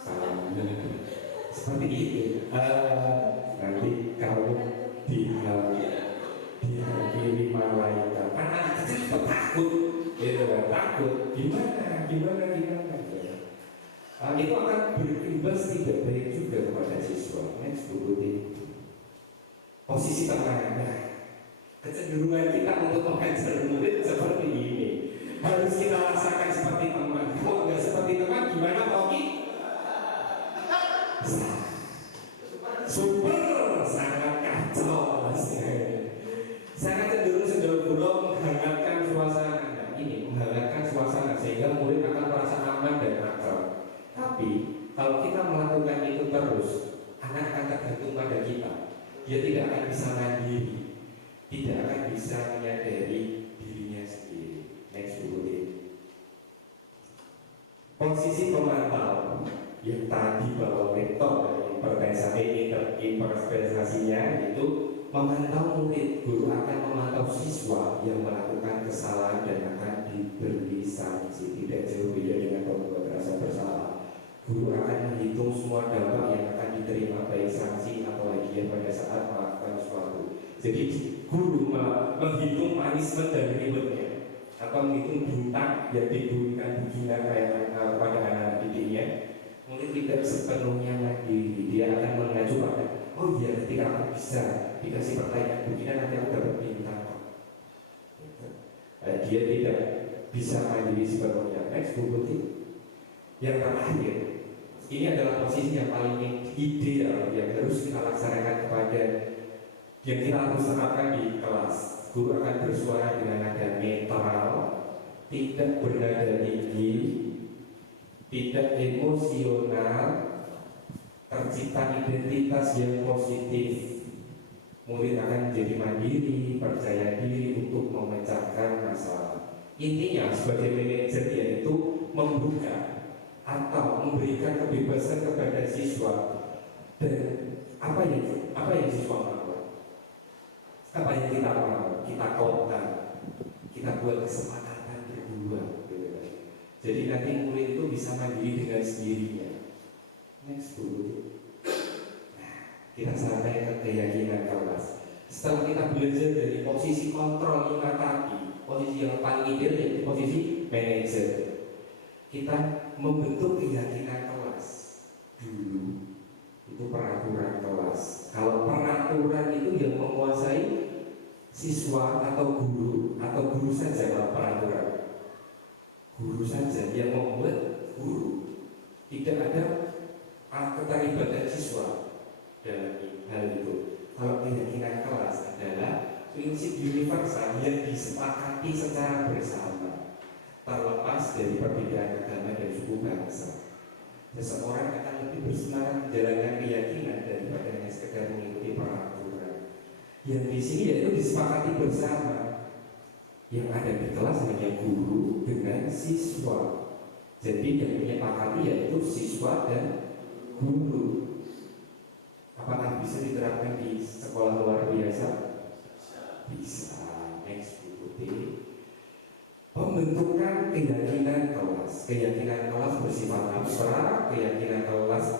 kamu seperti itu. Nanti kamu dihakimi malaikat. Anak kecil takut, gitu kan? Takut. Gimana? Itu akan berimbas tidak baik juga kepada siswa. Next buku. Posisi tengah. Kecenderungan kita untuk mengajar murid seperti ini harus kita rasakan seperti teman. Kalau nggak seperti teman, gimana Toki? Super, sangat kacau. Sangat cenderung sendiri menghangatkan suasana. Nah, ini menghangatkan suasana sehingga murid akan merasa aman dan akrab. Tapi kalau kita melakukan itu terus, anak akan tergantung pada kita. Dia tidak akan bisa mandiri, tidak akan bisa menyadari dirinya sendiri. Next buku. Posisi pemantau yang tadi bahwa rektor dari interpretasinya itu memantau murid. Guru akan memantau siswa yang melakukan kesalahan dan akan diberi sanksi. Tidak jauh beda dengan membuat rasa bersalah. Guru akan menghitung semua dampak yang akan diterima, baik sanksi atau hadiah pada saat melakukan sesuatu. Jadi guru menghitung punishment dan rewardnya, atau menghitung bintang yang diberikan bikinan kepada anak didiknya. Mungkin tidak sepenuhnya mandiri, dia akan mengacu pada, oh iya, ketika aku bisa dikasih pertanyaan bikinan nanti aku dapat bintang. Dia tidak bisa mandiri sepenuhnya. Next buku. Yang terakhir, ini adalah posisi yang paling ideal yang harus kita laksanakan kepada yang kita harus terapkan di kelas. Guru akan bersuara dengan nada netral, tidak bernada tinggi, tidak emosional, tercipta identitas yang positif. Murid akan menjadi mandiri, percaya diri untuk memecahkan masalah. Intinya sebagai manajer yaitu membuka atau memberikan kebebasan kepada siswa. Dan apa yang siswa mau? Apa yang kita mau? Kita kontkan, kita buat kesepakatan berdua, gitu kan. Jadi nanti murid itu bisa mandiri dengan sendirinya. Next dulu. Nah, kita sampai ke keyakinan kelas. Setelah kita belajar dari posisi kontrol lima tadi, posisi yang paling ideal yaitu posisi manajer, kita membentuk keyakinan kelas dulu. Itu peraturan kelas. Kalau peraturan itu yang menguasai siswa atau guru saja. Kalau peraturan guru saja yang membuat guru, tidak ada keterlibatan siswa dalam hal itu. Kalau keyakinan kelas adalah prinsip universal yang disepakati secara bersama, terlepas dari perbedaan agama dan suku bangsa. Seseorang akan lebih bersemangat menjalankan keyakinan daripada hanya sekedar mengikuti peraturan. Yang di sini yaitu disepakati bersama. Yang ada di kelas hanya guru dengan siswa. Jadi yang menyepakati yaitu siswa dan guru. Apakah bisa diterapkan di sekolah luar biasa? Bisa. Next Bu Putih. Pembentukan keyakinan kelas. Keyakinan kelas bersifat abstrak. Keyakinan kelas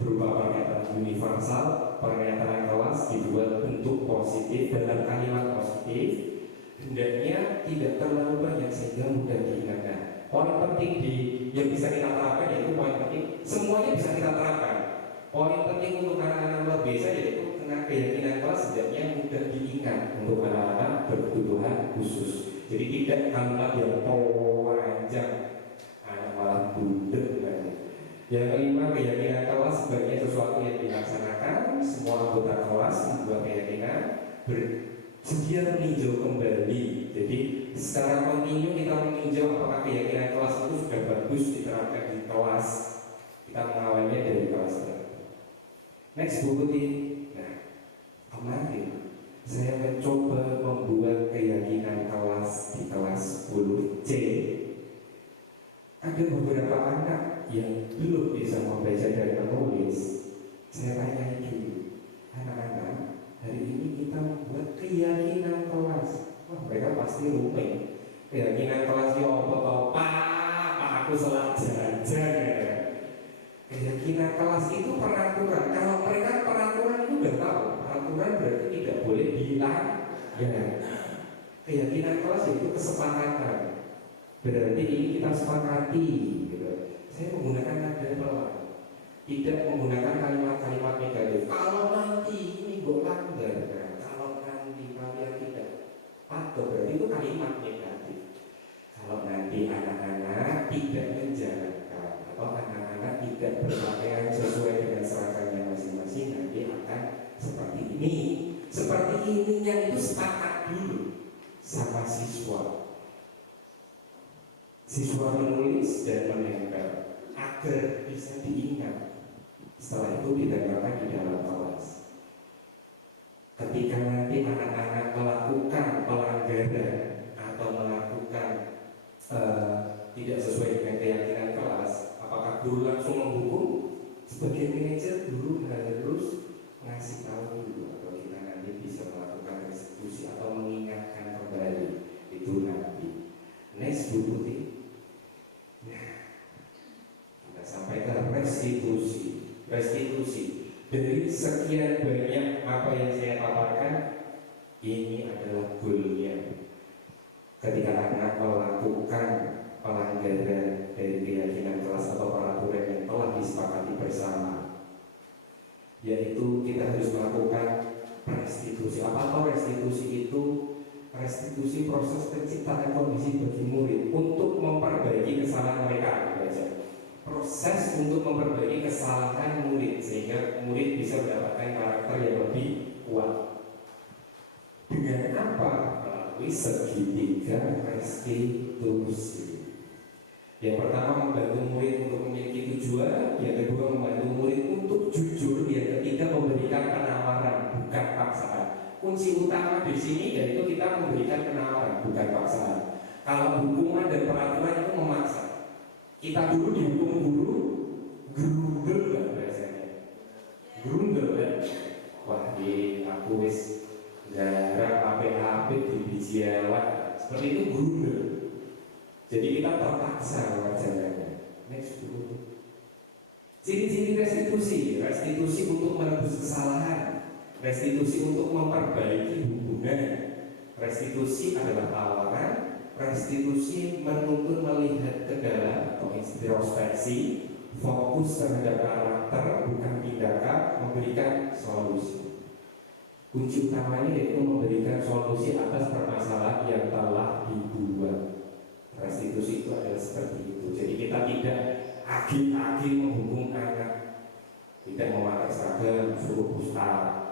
berupa pernyataan universal. Pernyataan kelas dibuat bentuk positif dalam kalimat positif. Hendaknya tidak terlalu banyak sehingga mudah diingatkan. Poin penting yang bisa kita terapkan yaitu poin penting. Semuanya bisa kita terapkan. Poin penting untuk anak-anak luar biasa yaitu karena keyakinan kelas hendaknya mudah diingat untuk anak-anak berkebutuhan khusus. Jadi tidak kalimat yang panjang, anak malah bundek. Yang kelima, keyakinan kelas sebagai sesuatu yang dilaksanakan. Semua anggota kelas membuat keyakinan bersedia meninjau kembali. Jadi secara kontinu kita meninjau apakah keyakinan kelas itu sudah bagus diterapkan di kelas. Kita mengawalnya dari kelas. Next Bu Putih. Nah, kemarin saya mencoba membuat keyakinan kelas di kelas 10C. Ada beberapa anak yang belum bisa membaca dan menulis. Saya tanya dulu, anak-anak, hari ini kita membuat keyakinan kelas. Wah, mereka pasti rumit. Keyakinan kelas ya apa aku salah jajan. Keyakinan kelas itu peraturan. Kalau mereka peraturan itu udah tahu, peraturan berarti tidak boleh dilanggar. Keyakinan kelas itu kesepakatan. Berarti ini kita sepakati. Gitu. Saya menggunakan nada pelan, tidak menggunakan kalimat-kalimat negatif. Kalau nanti ini gue langgar, kalau nanti kalian tidak patuh, berarti itu kalimat negatif. Kalau nanti anak-anak tidak menjalankan atau anak-anak tidak berpakaian sesuai dengan seragamnya masing-masing, nanti akan seperti ini. Seperti ininya itu sepakat dulu sama siswa. Siswa menulis dan menempel agar bisa diingat. Setelah itu ditempelkan di dalam kelas. Ketika nanti anak-anak melakukan pelanggaran atau melakukan tidak sesuai dengan keyakinan kelas, apakah guru langsung menghukum? Sebagai manajer, guru harus ngasih tahu dulu, atau kita nanti bisa melakukan restitusi atau mengingatkan kembali. Itu nanti. Next Bu Putih. Nah, kita sampai ke restitusi. Restitusi dari sekian banyak apa yang saya paparkan, ini adalah goalnya. Ketika anak melakukan pelanggaran dari keyakinan kelas atau peraturan yang telah disepakati bersama, yaitu kita harus melakukan restitusi. Apa restitusi itu? Restitusi proses penciptaan kondisi bagi murid untuk memperbaiki kesalahan mereka. Proses untuk memperbaiki kesalahan murid sehingga murid bisa mendapatkan karakter yang lebih kuat. Dengan apa? Melalui segitiga restitusi. Yang pertama, membantu murid untuk memiliki tujuan. Yang kedua, membantu murid untuk jujur. Yang ketiga, memberikan penawaran, bukan paksaan. Kunci utama di sini yaitu kita memberikan penawaran, bukan paksaan. Kalau hukuman dan peraturan itu memaksa, kita dulu dihukum guru, gerundel lah biasanya. Gerundel kan? Wah, aku wis garap ape-ape di biji elek. Seperti itu gerundel. Jadi kita terpaksa mengerjakannya. Next dulu. Ciri-ciri restitusi. Restitusi untuk menebus kesalahan. restitusi untuk memperbaiki hubungan. Restitusi adalah tawaran, restitusi menuntun melihat ke dalam atau introspeksi, fokus terhadap karakter bukan tindakan, memberikan solusi. Kunci utamanya yaitu memberikan solusi atas permasalahan yang telah dibuat. Restitusi itu adalah seperti itu. Jadi kita tidak agil-agil menghukum anak, tidak memakai seragam suruh ustaz,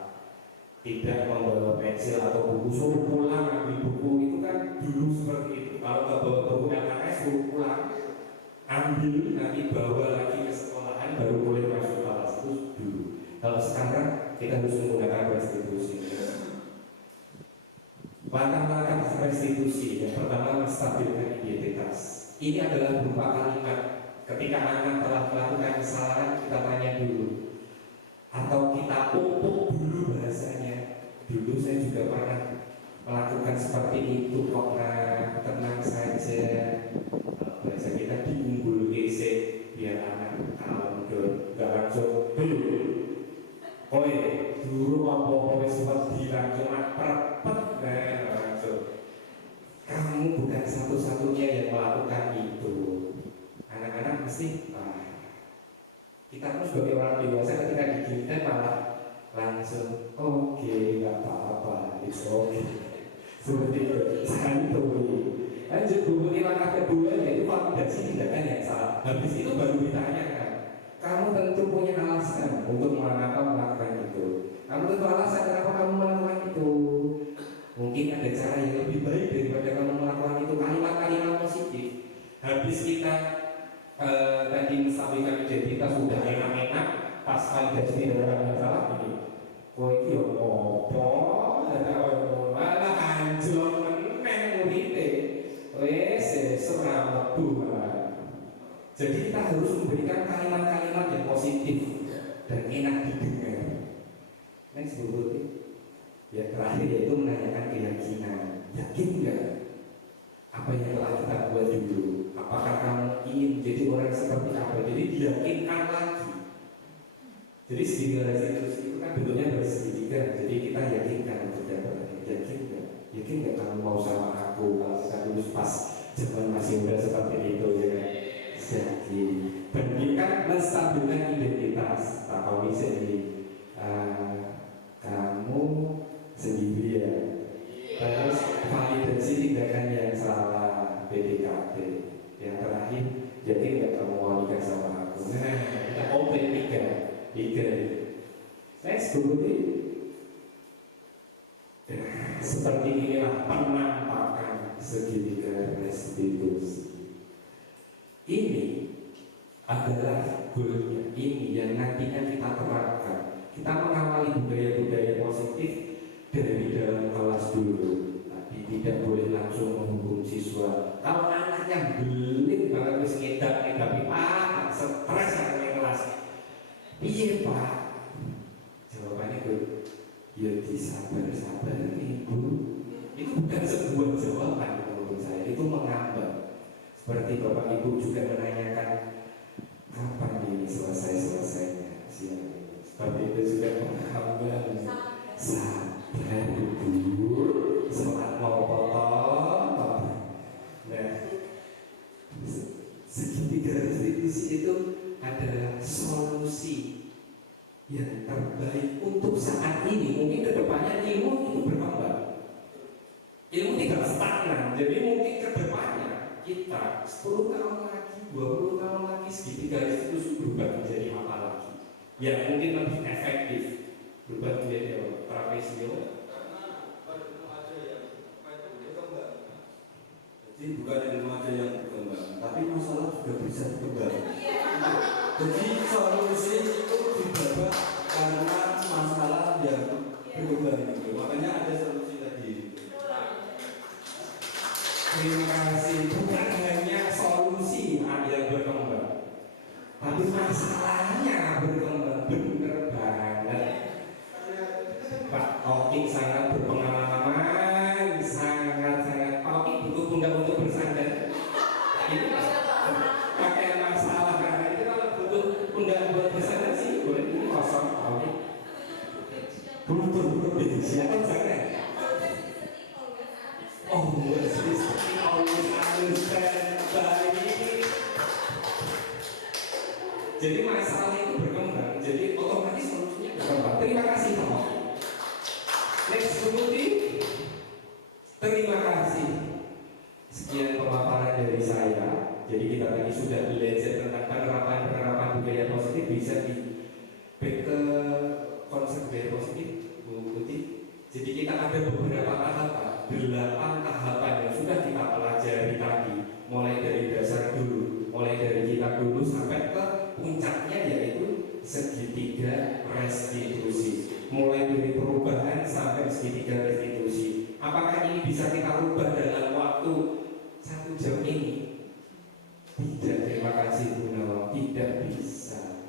tidak membawa pensil atau buku suruh pulang ambil buku. Itu kan dulu seperti itu. Kalau nggak bawa buku LKS suruh pulang, ambil nanti bawa lagi ke sekolahan baru boleh masuk kelas. Itu dulu. Kalau sekarang kita harus menggunakan restitusi. Langkah-langkah restitusi yang pertama menstabilkan identitas. Ini adalah berupa kalimat. Ketika anak telah melakukan kesalahan, kita tanya dulu, atau kita pupuk dulu bahasanya. Dulu saya juga pernah melakukan seperti itu kok, nah, tenang saja. Bahasa kita diunggul EC biar anak kalem dulu, nggak langsung kowe dulu apa wis wedi langsung perpet langsung. Kamu bukan satu-satunya yang melakukan itu. Anak-anak mesti kita pun sebagai orang dewasa ketika diginikan malah langsung oke, nggak apa-apa, it's okay. Seperti itu, santuy. Lanjut hubungi langkah kedua yaitu validasi tindakan yang salah. Habis itu baru ditanyakan, kamu tentu punya alasan untuk melakukan itu. Kamu tentu alasan kenapa kamu melakukan itu. Mungkin ada cara yang lebih baik daripada kamu melakukan itu. Kalimat-kalimat positif. Habis kita tadi menstabilkan identitas sudah enak-enak, pas validasi tindakan yang salah ini. Kok itu ya opo? Malah anjlok meneng urite. Wes serametu. Jadi kita harus memberikan kalimat-kalimat yang positif dan enak didengar. Next berikutnya, ya terakhir yaitu menanyakan keyakinan. Yakin nggak apa yang telah kita buat dulu? Apakah kamu ingin jadi orang seperti apa? Jadi diyakinkan lagi. Jadi segitiga restitusi itu kan bentuknya bersegitiga. Jadi kita yakinkan untuk dapat. Yakin nggak? Yakin nggak kamu mau sama aku kalau kita dulu pas zaman masih muda seperti itu ya kan? Jadi pendidikan menstabilkan identitas. Kalau misalnya kamu sendiri ya, terus validasi tindakan yang salah, PDKT. Yang terakhir, jadi nggak kamu mau nikah sama aku. Nah, kita komplit tiga. Next, kemudian seperti inilah penampakan segitiga restitusi. Ini adalah goalnya, ini yang nantinya kita terapkan. Kita mengawali budaya-budaya positif dari dalam kelas dulu, tapi tidak boleh langsung menghukum siswa. Kalau anaknya belit banget wis ngedap-ngedapi stres sama kelas. Iya Pak, jawabannya tuh ya disabar-sabar Ibu. Itu bukan sebuah jawaban menurut saya, itu mengambang. Seperti Bapak Ibu juga menanyakan kapan ini selesainya siang ini. Seperti itu juga mengambang. Sabar Ibu, sholat mau potong. Nah, segitiga restitusi itu adalah solusi yang terbaik untuk saat ini. Mungkin kedepannya ilmu itu berkembang. Ilmu tidak stagnan, jadi mungkin kedepannya kita 10 tahun lagi, 20 tahun lagi segitiga restitusi berubah menjadi apa lagi yang mungkin lebih efektif, berubah menjadi trapezio. Jadi bukan ilmu aja yang berkembang, tapi masalah juga bisa berkembang. Jadi solusi itu didapat karena masalah yang berkembang itu. Makanya ada solusi tadi. Terima kasih. Bukan hanya solusi yang berkembang, tapi masalahnya berkembang. Bener banget. Pak Oki sangat berpengalaman, sangat Pak Oki butuh pundak untuk bersandar. Ini pakai masalah karena itu kalau butuh pundak buat bersandar sih boleh ini kosong. Oki butuh Indonesia kan jangan. Yeah, always listening, always understand. Always listening, always understand. Baik. Jadi masalah itu berkembang, jadi otomatis solusinya berkembang. Terima kasih Pak. Next Budi. Terima kasih. Sekian pemaparan dari saya. Jadi kita tadi sudah belajar tentang penerapan budaya positif, bisa di back ke konsep budaya positif, Bu Putih. Jadi kita ada beberapa tahapan, 8 tahapan yang sudah kita pelajari tadi, mulai dari dasar dulu, mulai dari kita dulu sampai ke puncaknya yaitu segitiga restitusi. Mulai dari perubahan sampai segitiga restitusi. Apakah ini bisa kita ubah dalam waktu 1 jam ini? Tidak, terima kasih Bu Nawang. Tidak bisa.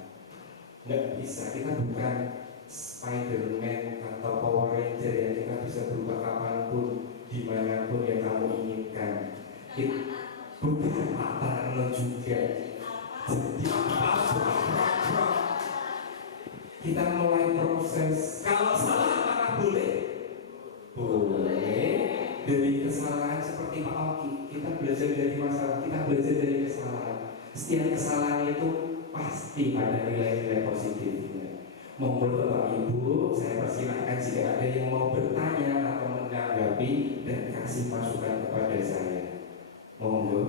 Nggak bisa, kita bukan Spiderman atau Power Ranger yang kita bisa berubah kapanpun, dimanapun yang kamu inginkan. Bukan Pak Tarno juga. Jadi apa? Kita mulai proses. Kalau salah apakah boleh? Boleh. Dari kesalahan seperti Pak Oki, kita belajar dari masalah, kita belajar dari kesalahan. Setiap kesalahan itu pasti ada nilai-nilai positifnya. Monggo Bapak Ibu, saya persilahkan jika ada yang mau bertanya atau menanggapi dan kasih masukan kepada saya. Monggo.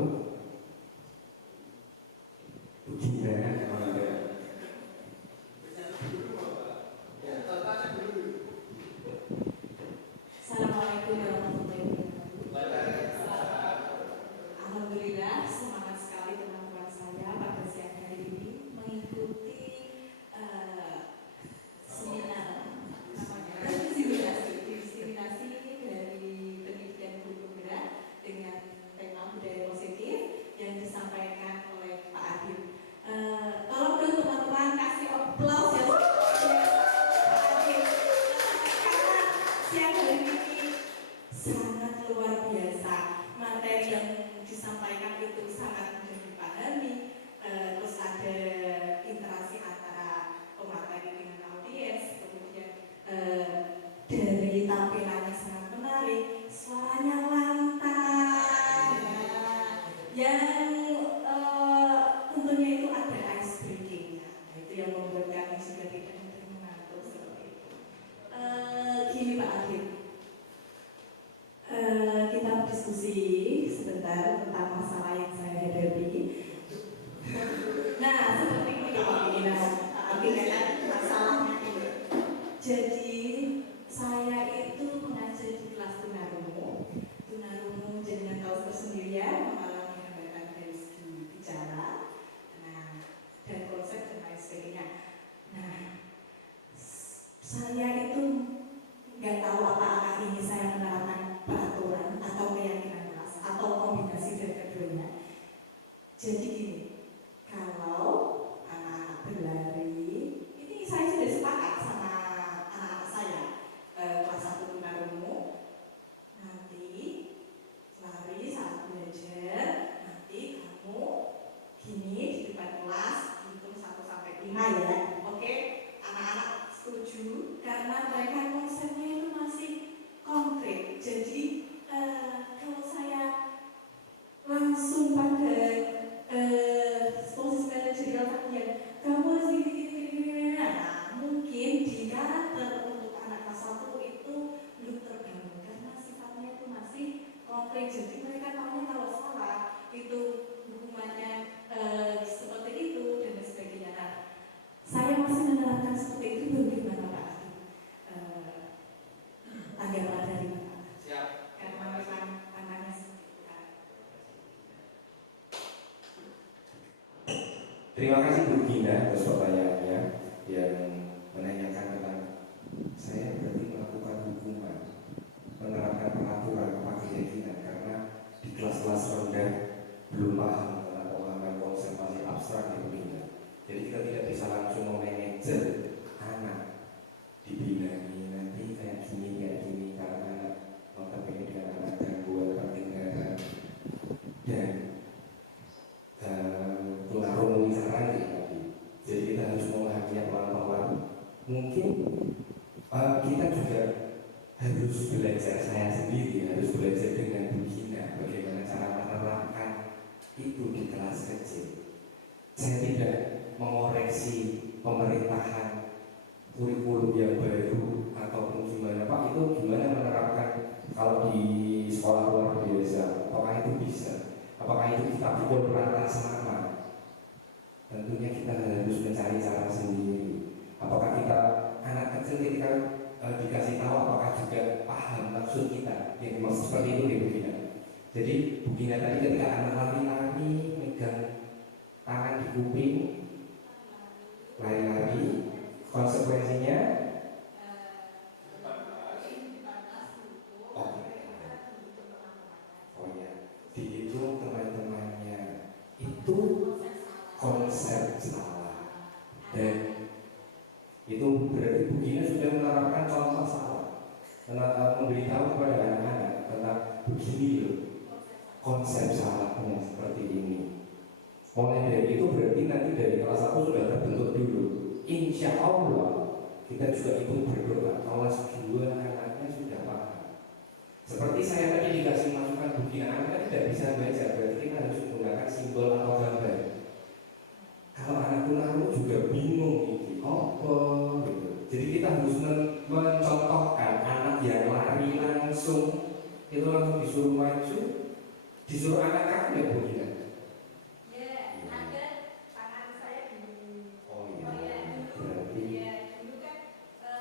Begini. Assalamualaikum warahmatullahi wabarakatuh. Alhamdulillah, semangat sekali teman-teman saya pada siang hari ini mengikuti seminar namanya diskriminasi dari pendidikan guru penggerak dengan tema budaya positif yang disampaikan oleh Pak Adil. Tolong dong teman-teman kasih aplaus ya. Siang hari ini sangat luar biasa, materi yang disampaikan itu sangat mudah dipahami, terus ada interaksi antara pemateri dengan audiens, kemudian dari tampilannya sangat menarik, suaranya lantang, yang tentunya itu ada ice breakingnya, itu yang membuat kami juga tidak mudah mengantuk seperti itu. Gini Pak Adil, kita berdiskusi sebentar tentang masalah yang saya hadapi. Nah, seperti ini kan masalahnya ini. Jadi saya itu mengajar di kelas tunarungu. Tunarungu jenengan tahu tersendiri ya, mengalami hambatan dari segi bicara, nah, dan konsep dan lain sebagainya. Nah, saya itu nggak tahu apakah ini saya menerapkan peraturan atau keyakinan kelas atau kombinasi dari keduanya. Jadi gini, kalau anak berlari, ini saya sudah sepakat sama anak-anak saya kelas 1 tunarungu, nanti lari saat belajar, nanti kamu gini di depan kelas hitung 1 sampai 5 ya, oke? Anak-anak setuju karena mereka konsepnya itu masih konkret. Jadi kalau saya langsung pada posisi manajerial tadi, kamu harus gini, nah mungkin di karakter untuk anak kelas 1 itu belum terbangun karena sifatnya itu masih konkret. Jadi mereka tahunya kalau salah itu hukumannya seperti itu dan sebagainya. Nah, saya masih menerapkan seperti itu, bagaimana Pak Adi? Tanggapan dari Bapak? Siap. Karena memang pandangannya seperti itu kan. Terima kasih Bu Gina atas pertanyaannya yang menanyakan tentang saya berarti melakukan hukuman, menerapkan peraturan apa keyakinan karena di kelas-kelas rendah belum paham tentang pemahaman konsep masih abstrak yang beda. Jadi kita tidak bisa langsung memanajer anak, dibilangi nanti kayak gini karena notabene dengan anak gangguan pertinggalan dan tunarungu misalnya tadi. Jadi kita harus memahami harus belajar, saya sendiri harus belajar dengan Bu Gina bagaimana cara menerapkan itu di kelas kecil. Saya tidak mengoreksi pemerintahan kurikulum yang baru ataupun gimana Pak, itu gimana menerapkan kalau di sekolah luar biasa, apakah itu bisa, apakah itu kita pukul rata sama? Tentunya kita harus mencari cara sendiri. Apakah kita anak kecil ketika dikasih tahu apakah juga paham maksud kita yang dimaksud seperti itu Bu Gina. Jadi Bu Gina tadi ketika anak lari-lari megang tangan di kuping, lari-lari, konsekuensinya dihitung teman-temannya, itu konsep salah. Dan itu berarti Bu Gina sudah menerapkan contoh salah, memberitahu kepada anak-anak tentang begini loh konsep salahnya seperti ini. Mulai dari itu berarti nanti dari kelas 1 sudah terbentuk dulu. Insya Allah kita juga ikut berdoa kelas 2 anaknya sudah paham. Seperti saya tadi dikasih masukan Bu Gina, anak tidak bisa baca, berarti kita harus menggunakan simbol atau gambar. Kalau anak tunarungu juga bingung ini apa gitu. Jadi kita harus mencontohkan anak yang lari langsung itu langsung disuruh maju, disuruh anak kaku ya Bu Gina. Ada tangan saya gini. Oh iya. Dulu Berarti dulu kan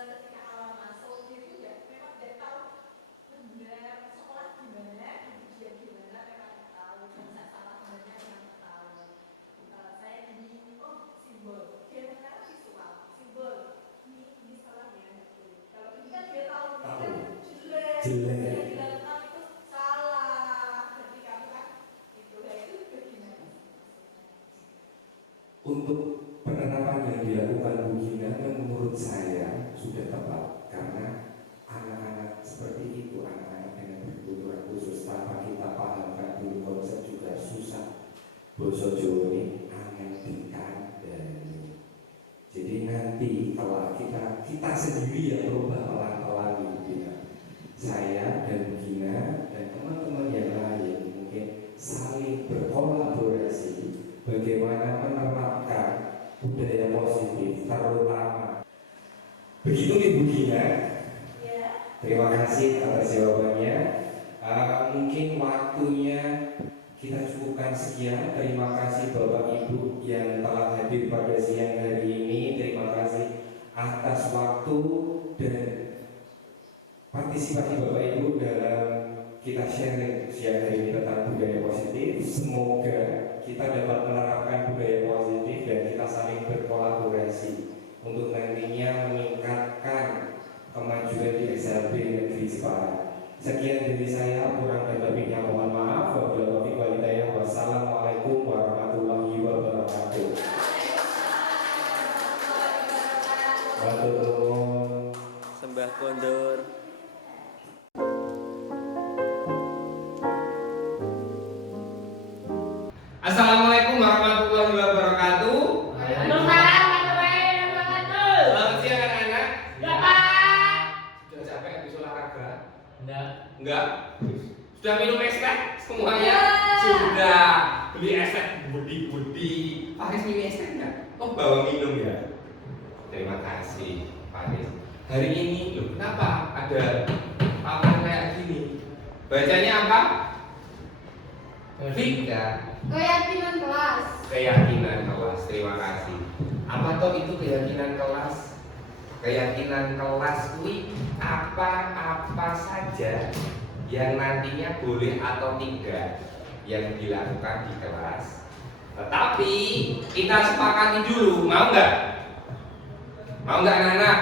ketika awal masuk itu ya memang tidak tahu benar sekolah gimana, dia gimana memang tidak tahu, bahasa salah sebenarnya memang tahu. Saya jadi simbol, dia sekarang visual, simbol ini salah ya. Kalau ini kan dia tahu ini kan jelek, yang dilakukan itu salah. Berarti kamu kan itu gimana? untuk penerapan yang dilakukan Bu Gina menurut saya sudah tepat, karena anak-anak seperti itu, anak-anak dengan kebutuhan khusus tanpa kita pahamkan dulu konsep juga susah. Basa Jawa ini angin dikandani. Jadi nanti kalau kita sendiri yang berubah pelan-pelan Bu Gina, saya dan Bu Gina dan teman-teman yang lain mungkin saling berkolaborasi bagaimana menerapkan budaya positif terutama. Begitu nih Bu Gina. Terima kasih atas jawabannya. Mungkin waktunya kita cukupkan sekian. Terima kasih Bapak Ibu yang telah hadir pada siang hari ini. Terima kasih atas waktu dan partisipasi Bapak Ibu dalam kita sharing siang hari ini tentang budaya positif. Semoga kita dapat menerapkan budaya positif dan kita saling berkolaborasi untuk nantinya meningkatkan kemajuan di SLB Negeri Jepara. Sekian dari saya, kurang dan lebihnya mohon maaf. Wabillahi taufiq wal hidayah. Wassalamualaikum warahmatullahi wabarakatuh. Matur nuwun. Sembah kondur. Assalamualaikum warahmatullahi wabarakatuh. Selamat siang anak-anak. Sudah capek habis olahraga? Enggak. Sudah minum es teh semuanya? Sudah. Beli es teh budi-budi. Faris minum es teh enggak? Oh, bawa minum ya. Terima kasih Faris. Hari ini loh, kenapa ada papan kayak gini? Bacanya apa? Vika. Keyakinan kelas. Keyakinan kelas. Terima kasih. Apa toh itu keyakinan kelas? Keyakinan kelas kuwi apa saja yang nantinya boleh atau tidak yang dilakukan di kelas. Tetapi kita sepakati dulu, mau nggak? Mau nggak anak-anak?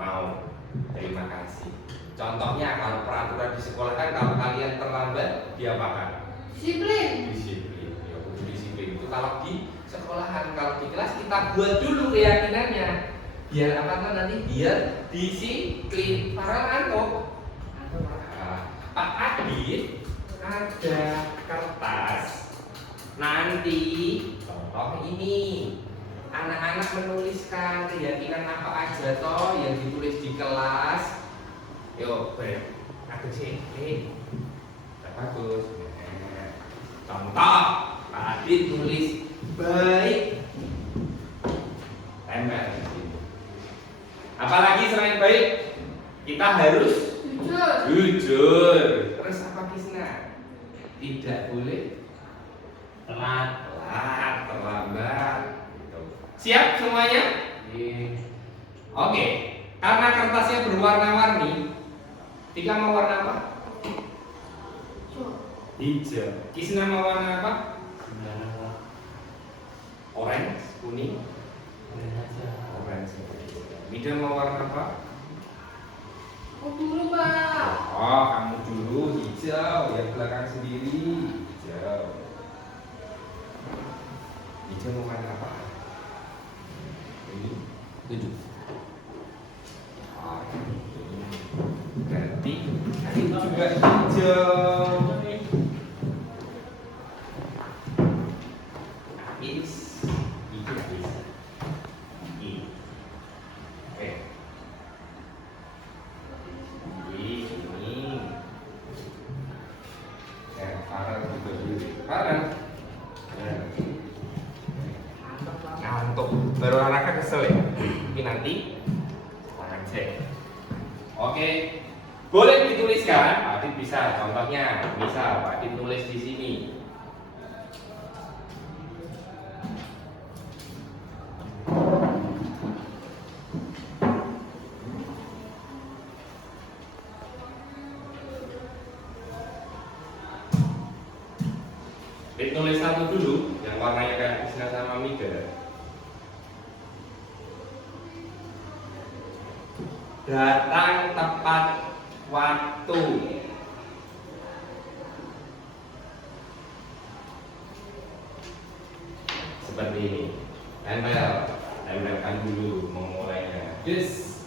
Mau. Terima kasih. Contohnya kalau peraturan di sekolah kan kalau kalian terlambat diapakan? Disiplin. Disiplin. Ya, disiplin itu kalau di sekolahan, kalau di kelas kita buat dulu keyakinannya. Biar apa kan nanti? Biar disiplin. Para antuk. Pak Adit ada kertas. Nanti contoh ini anak-anak menuliskan keyakinan apa aja toh yang ditulis di kelas. Yo, ber. Aku sih. Bagus. Contoh, Pak Adit tulis baik. Tempel. Apalagi selain baik, kita harus jujur. Terus apa Kisna? Tidak boleh telat, terlambat. Gitu. Siap semuanya? Oke. Karena kertasnya berwarna-warni, Tika mau warna apa? Hijau. Kisna mau warna apa? Orange, kuning. Orange. Mida mau warna apa? Aku dulu, Pak. Oh, kamu dulu hijau, yang belakang sendiri hijau. Hijau mau warna apa? Ini 7. Oh, berarti ini juga hijau. Is hijau is. Oke. Ini. Ya, Farah juga dulu. Farah. Ngantuk. Baru anaknya kesel ya. Tapi nanti tangan cek. Oke. Boleh dituliskan. Pak Adit bisa. Contohnya, misal Pak Adit tulis di sini. Ditulis satu dulu, yang warnanya kayak Kisna sama Mida. Datang tepat waktu. Seperti ini. Tempelkan dulu memulainya. Yes.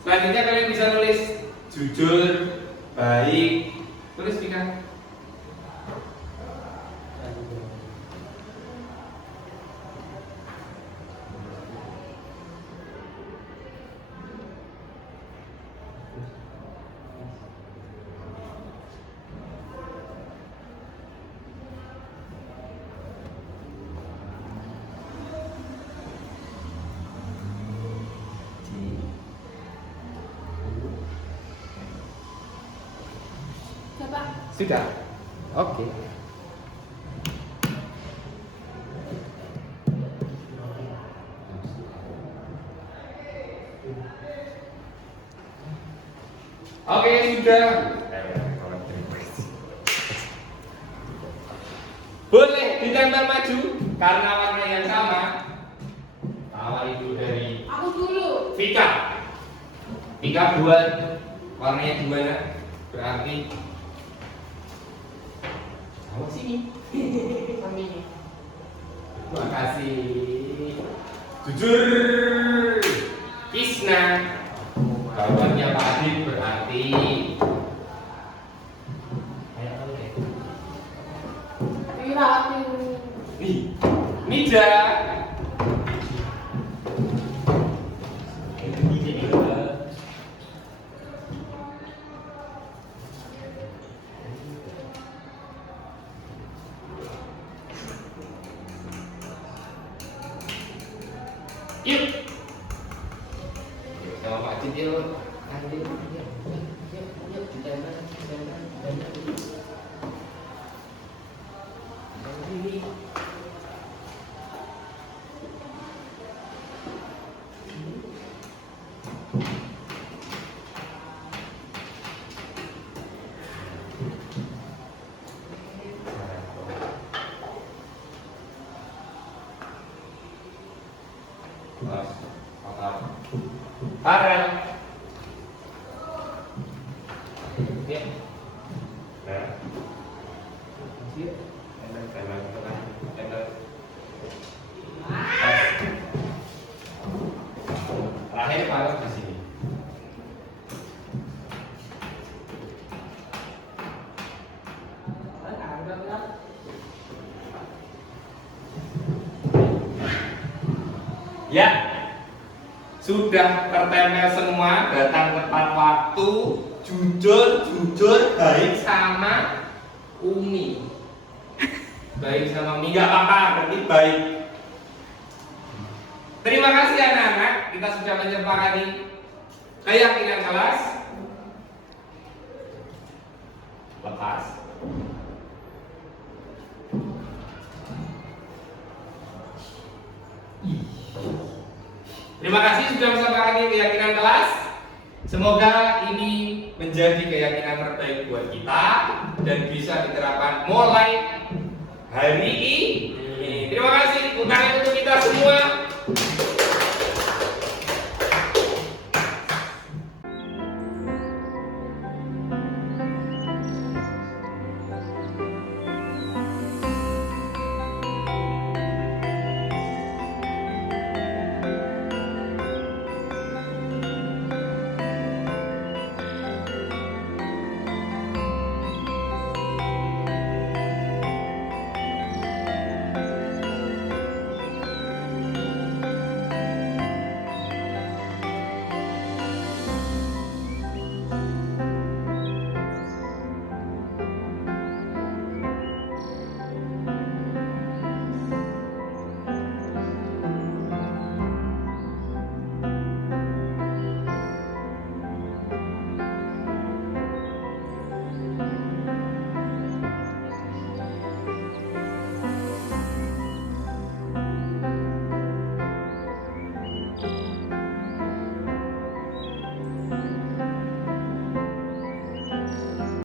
Selanjutnya kalian bisa nulis jujur, baik. Tulis Tika. Sudah. Oke. Oke, sudah. Boleh ditempel maju karena warna yang sama. Awal itu dari Aku dulu. Vika. Vika buat warnanya gimana? Berarti sini. Amin. Terima kasih. Jujur. Kisna. Kawannya Pak Adit berarti. Nih, Mida. Yuk. Sama Pak Adit yuk. Yuk, ditempel. Farel. Ya. Nah. Siap. Terakhir Farel di sini. Ya. sudah tertempel semua, datang tepat waktu, jujur baik sama Umi. Baik sama Umi, nggak apa-apa, berarti baik. Terima kasih anak-anak, kita sudah menyepakati keyakinan kelas. Lepas. Terima kasih sudah menyepakati keyakinan kelas. Semoga ini menjadi keyakinan terbaik buat kita dan bisa diterapkan mulai hari ini. Terima kasih untuk kita semua.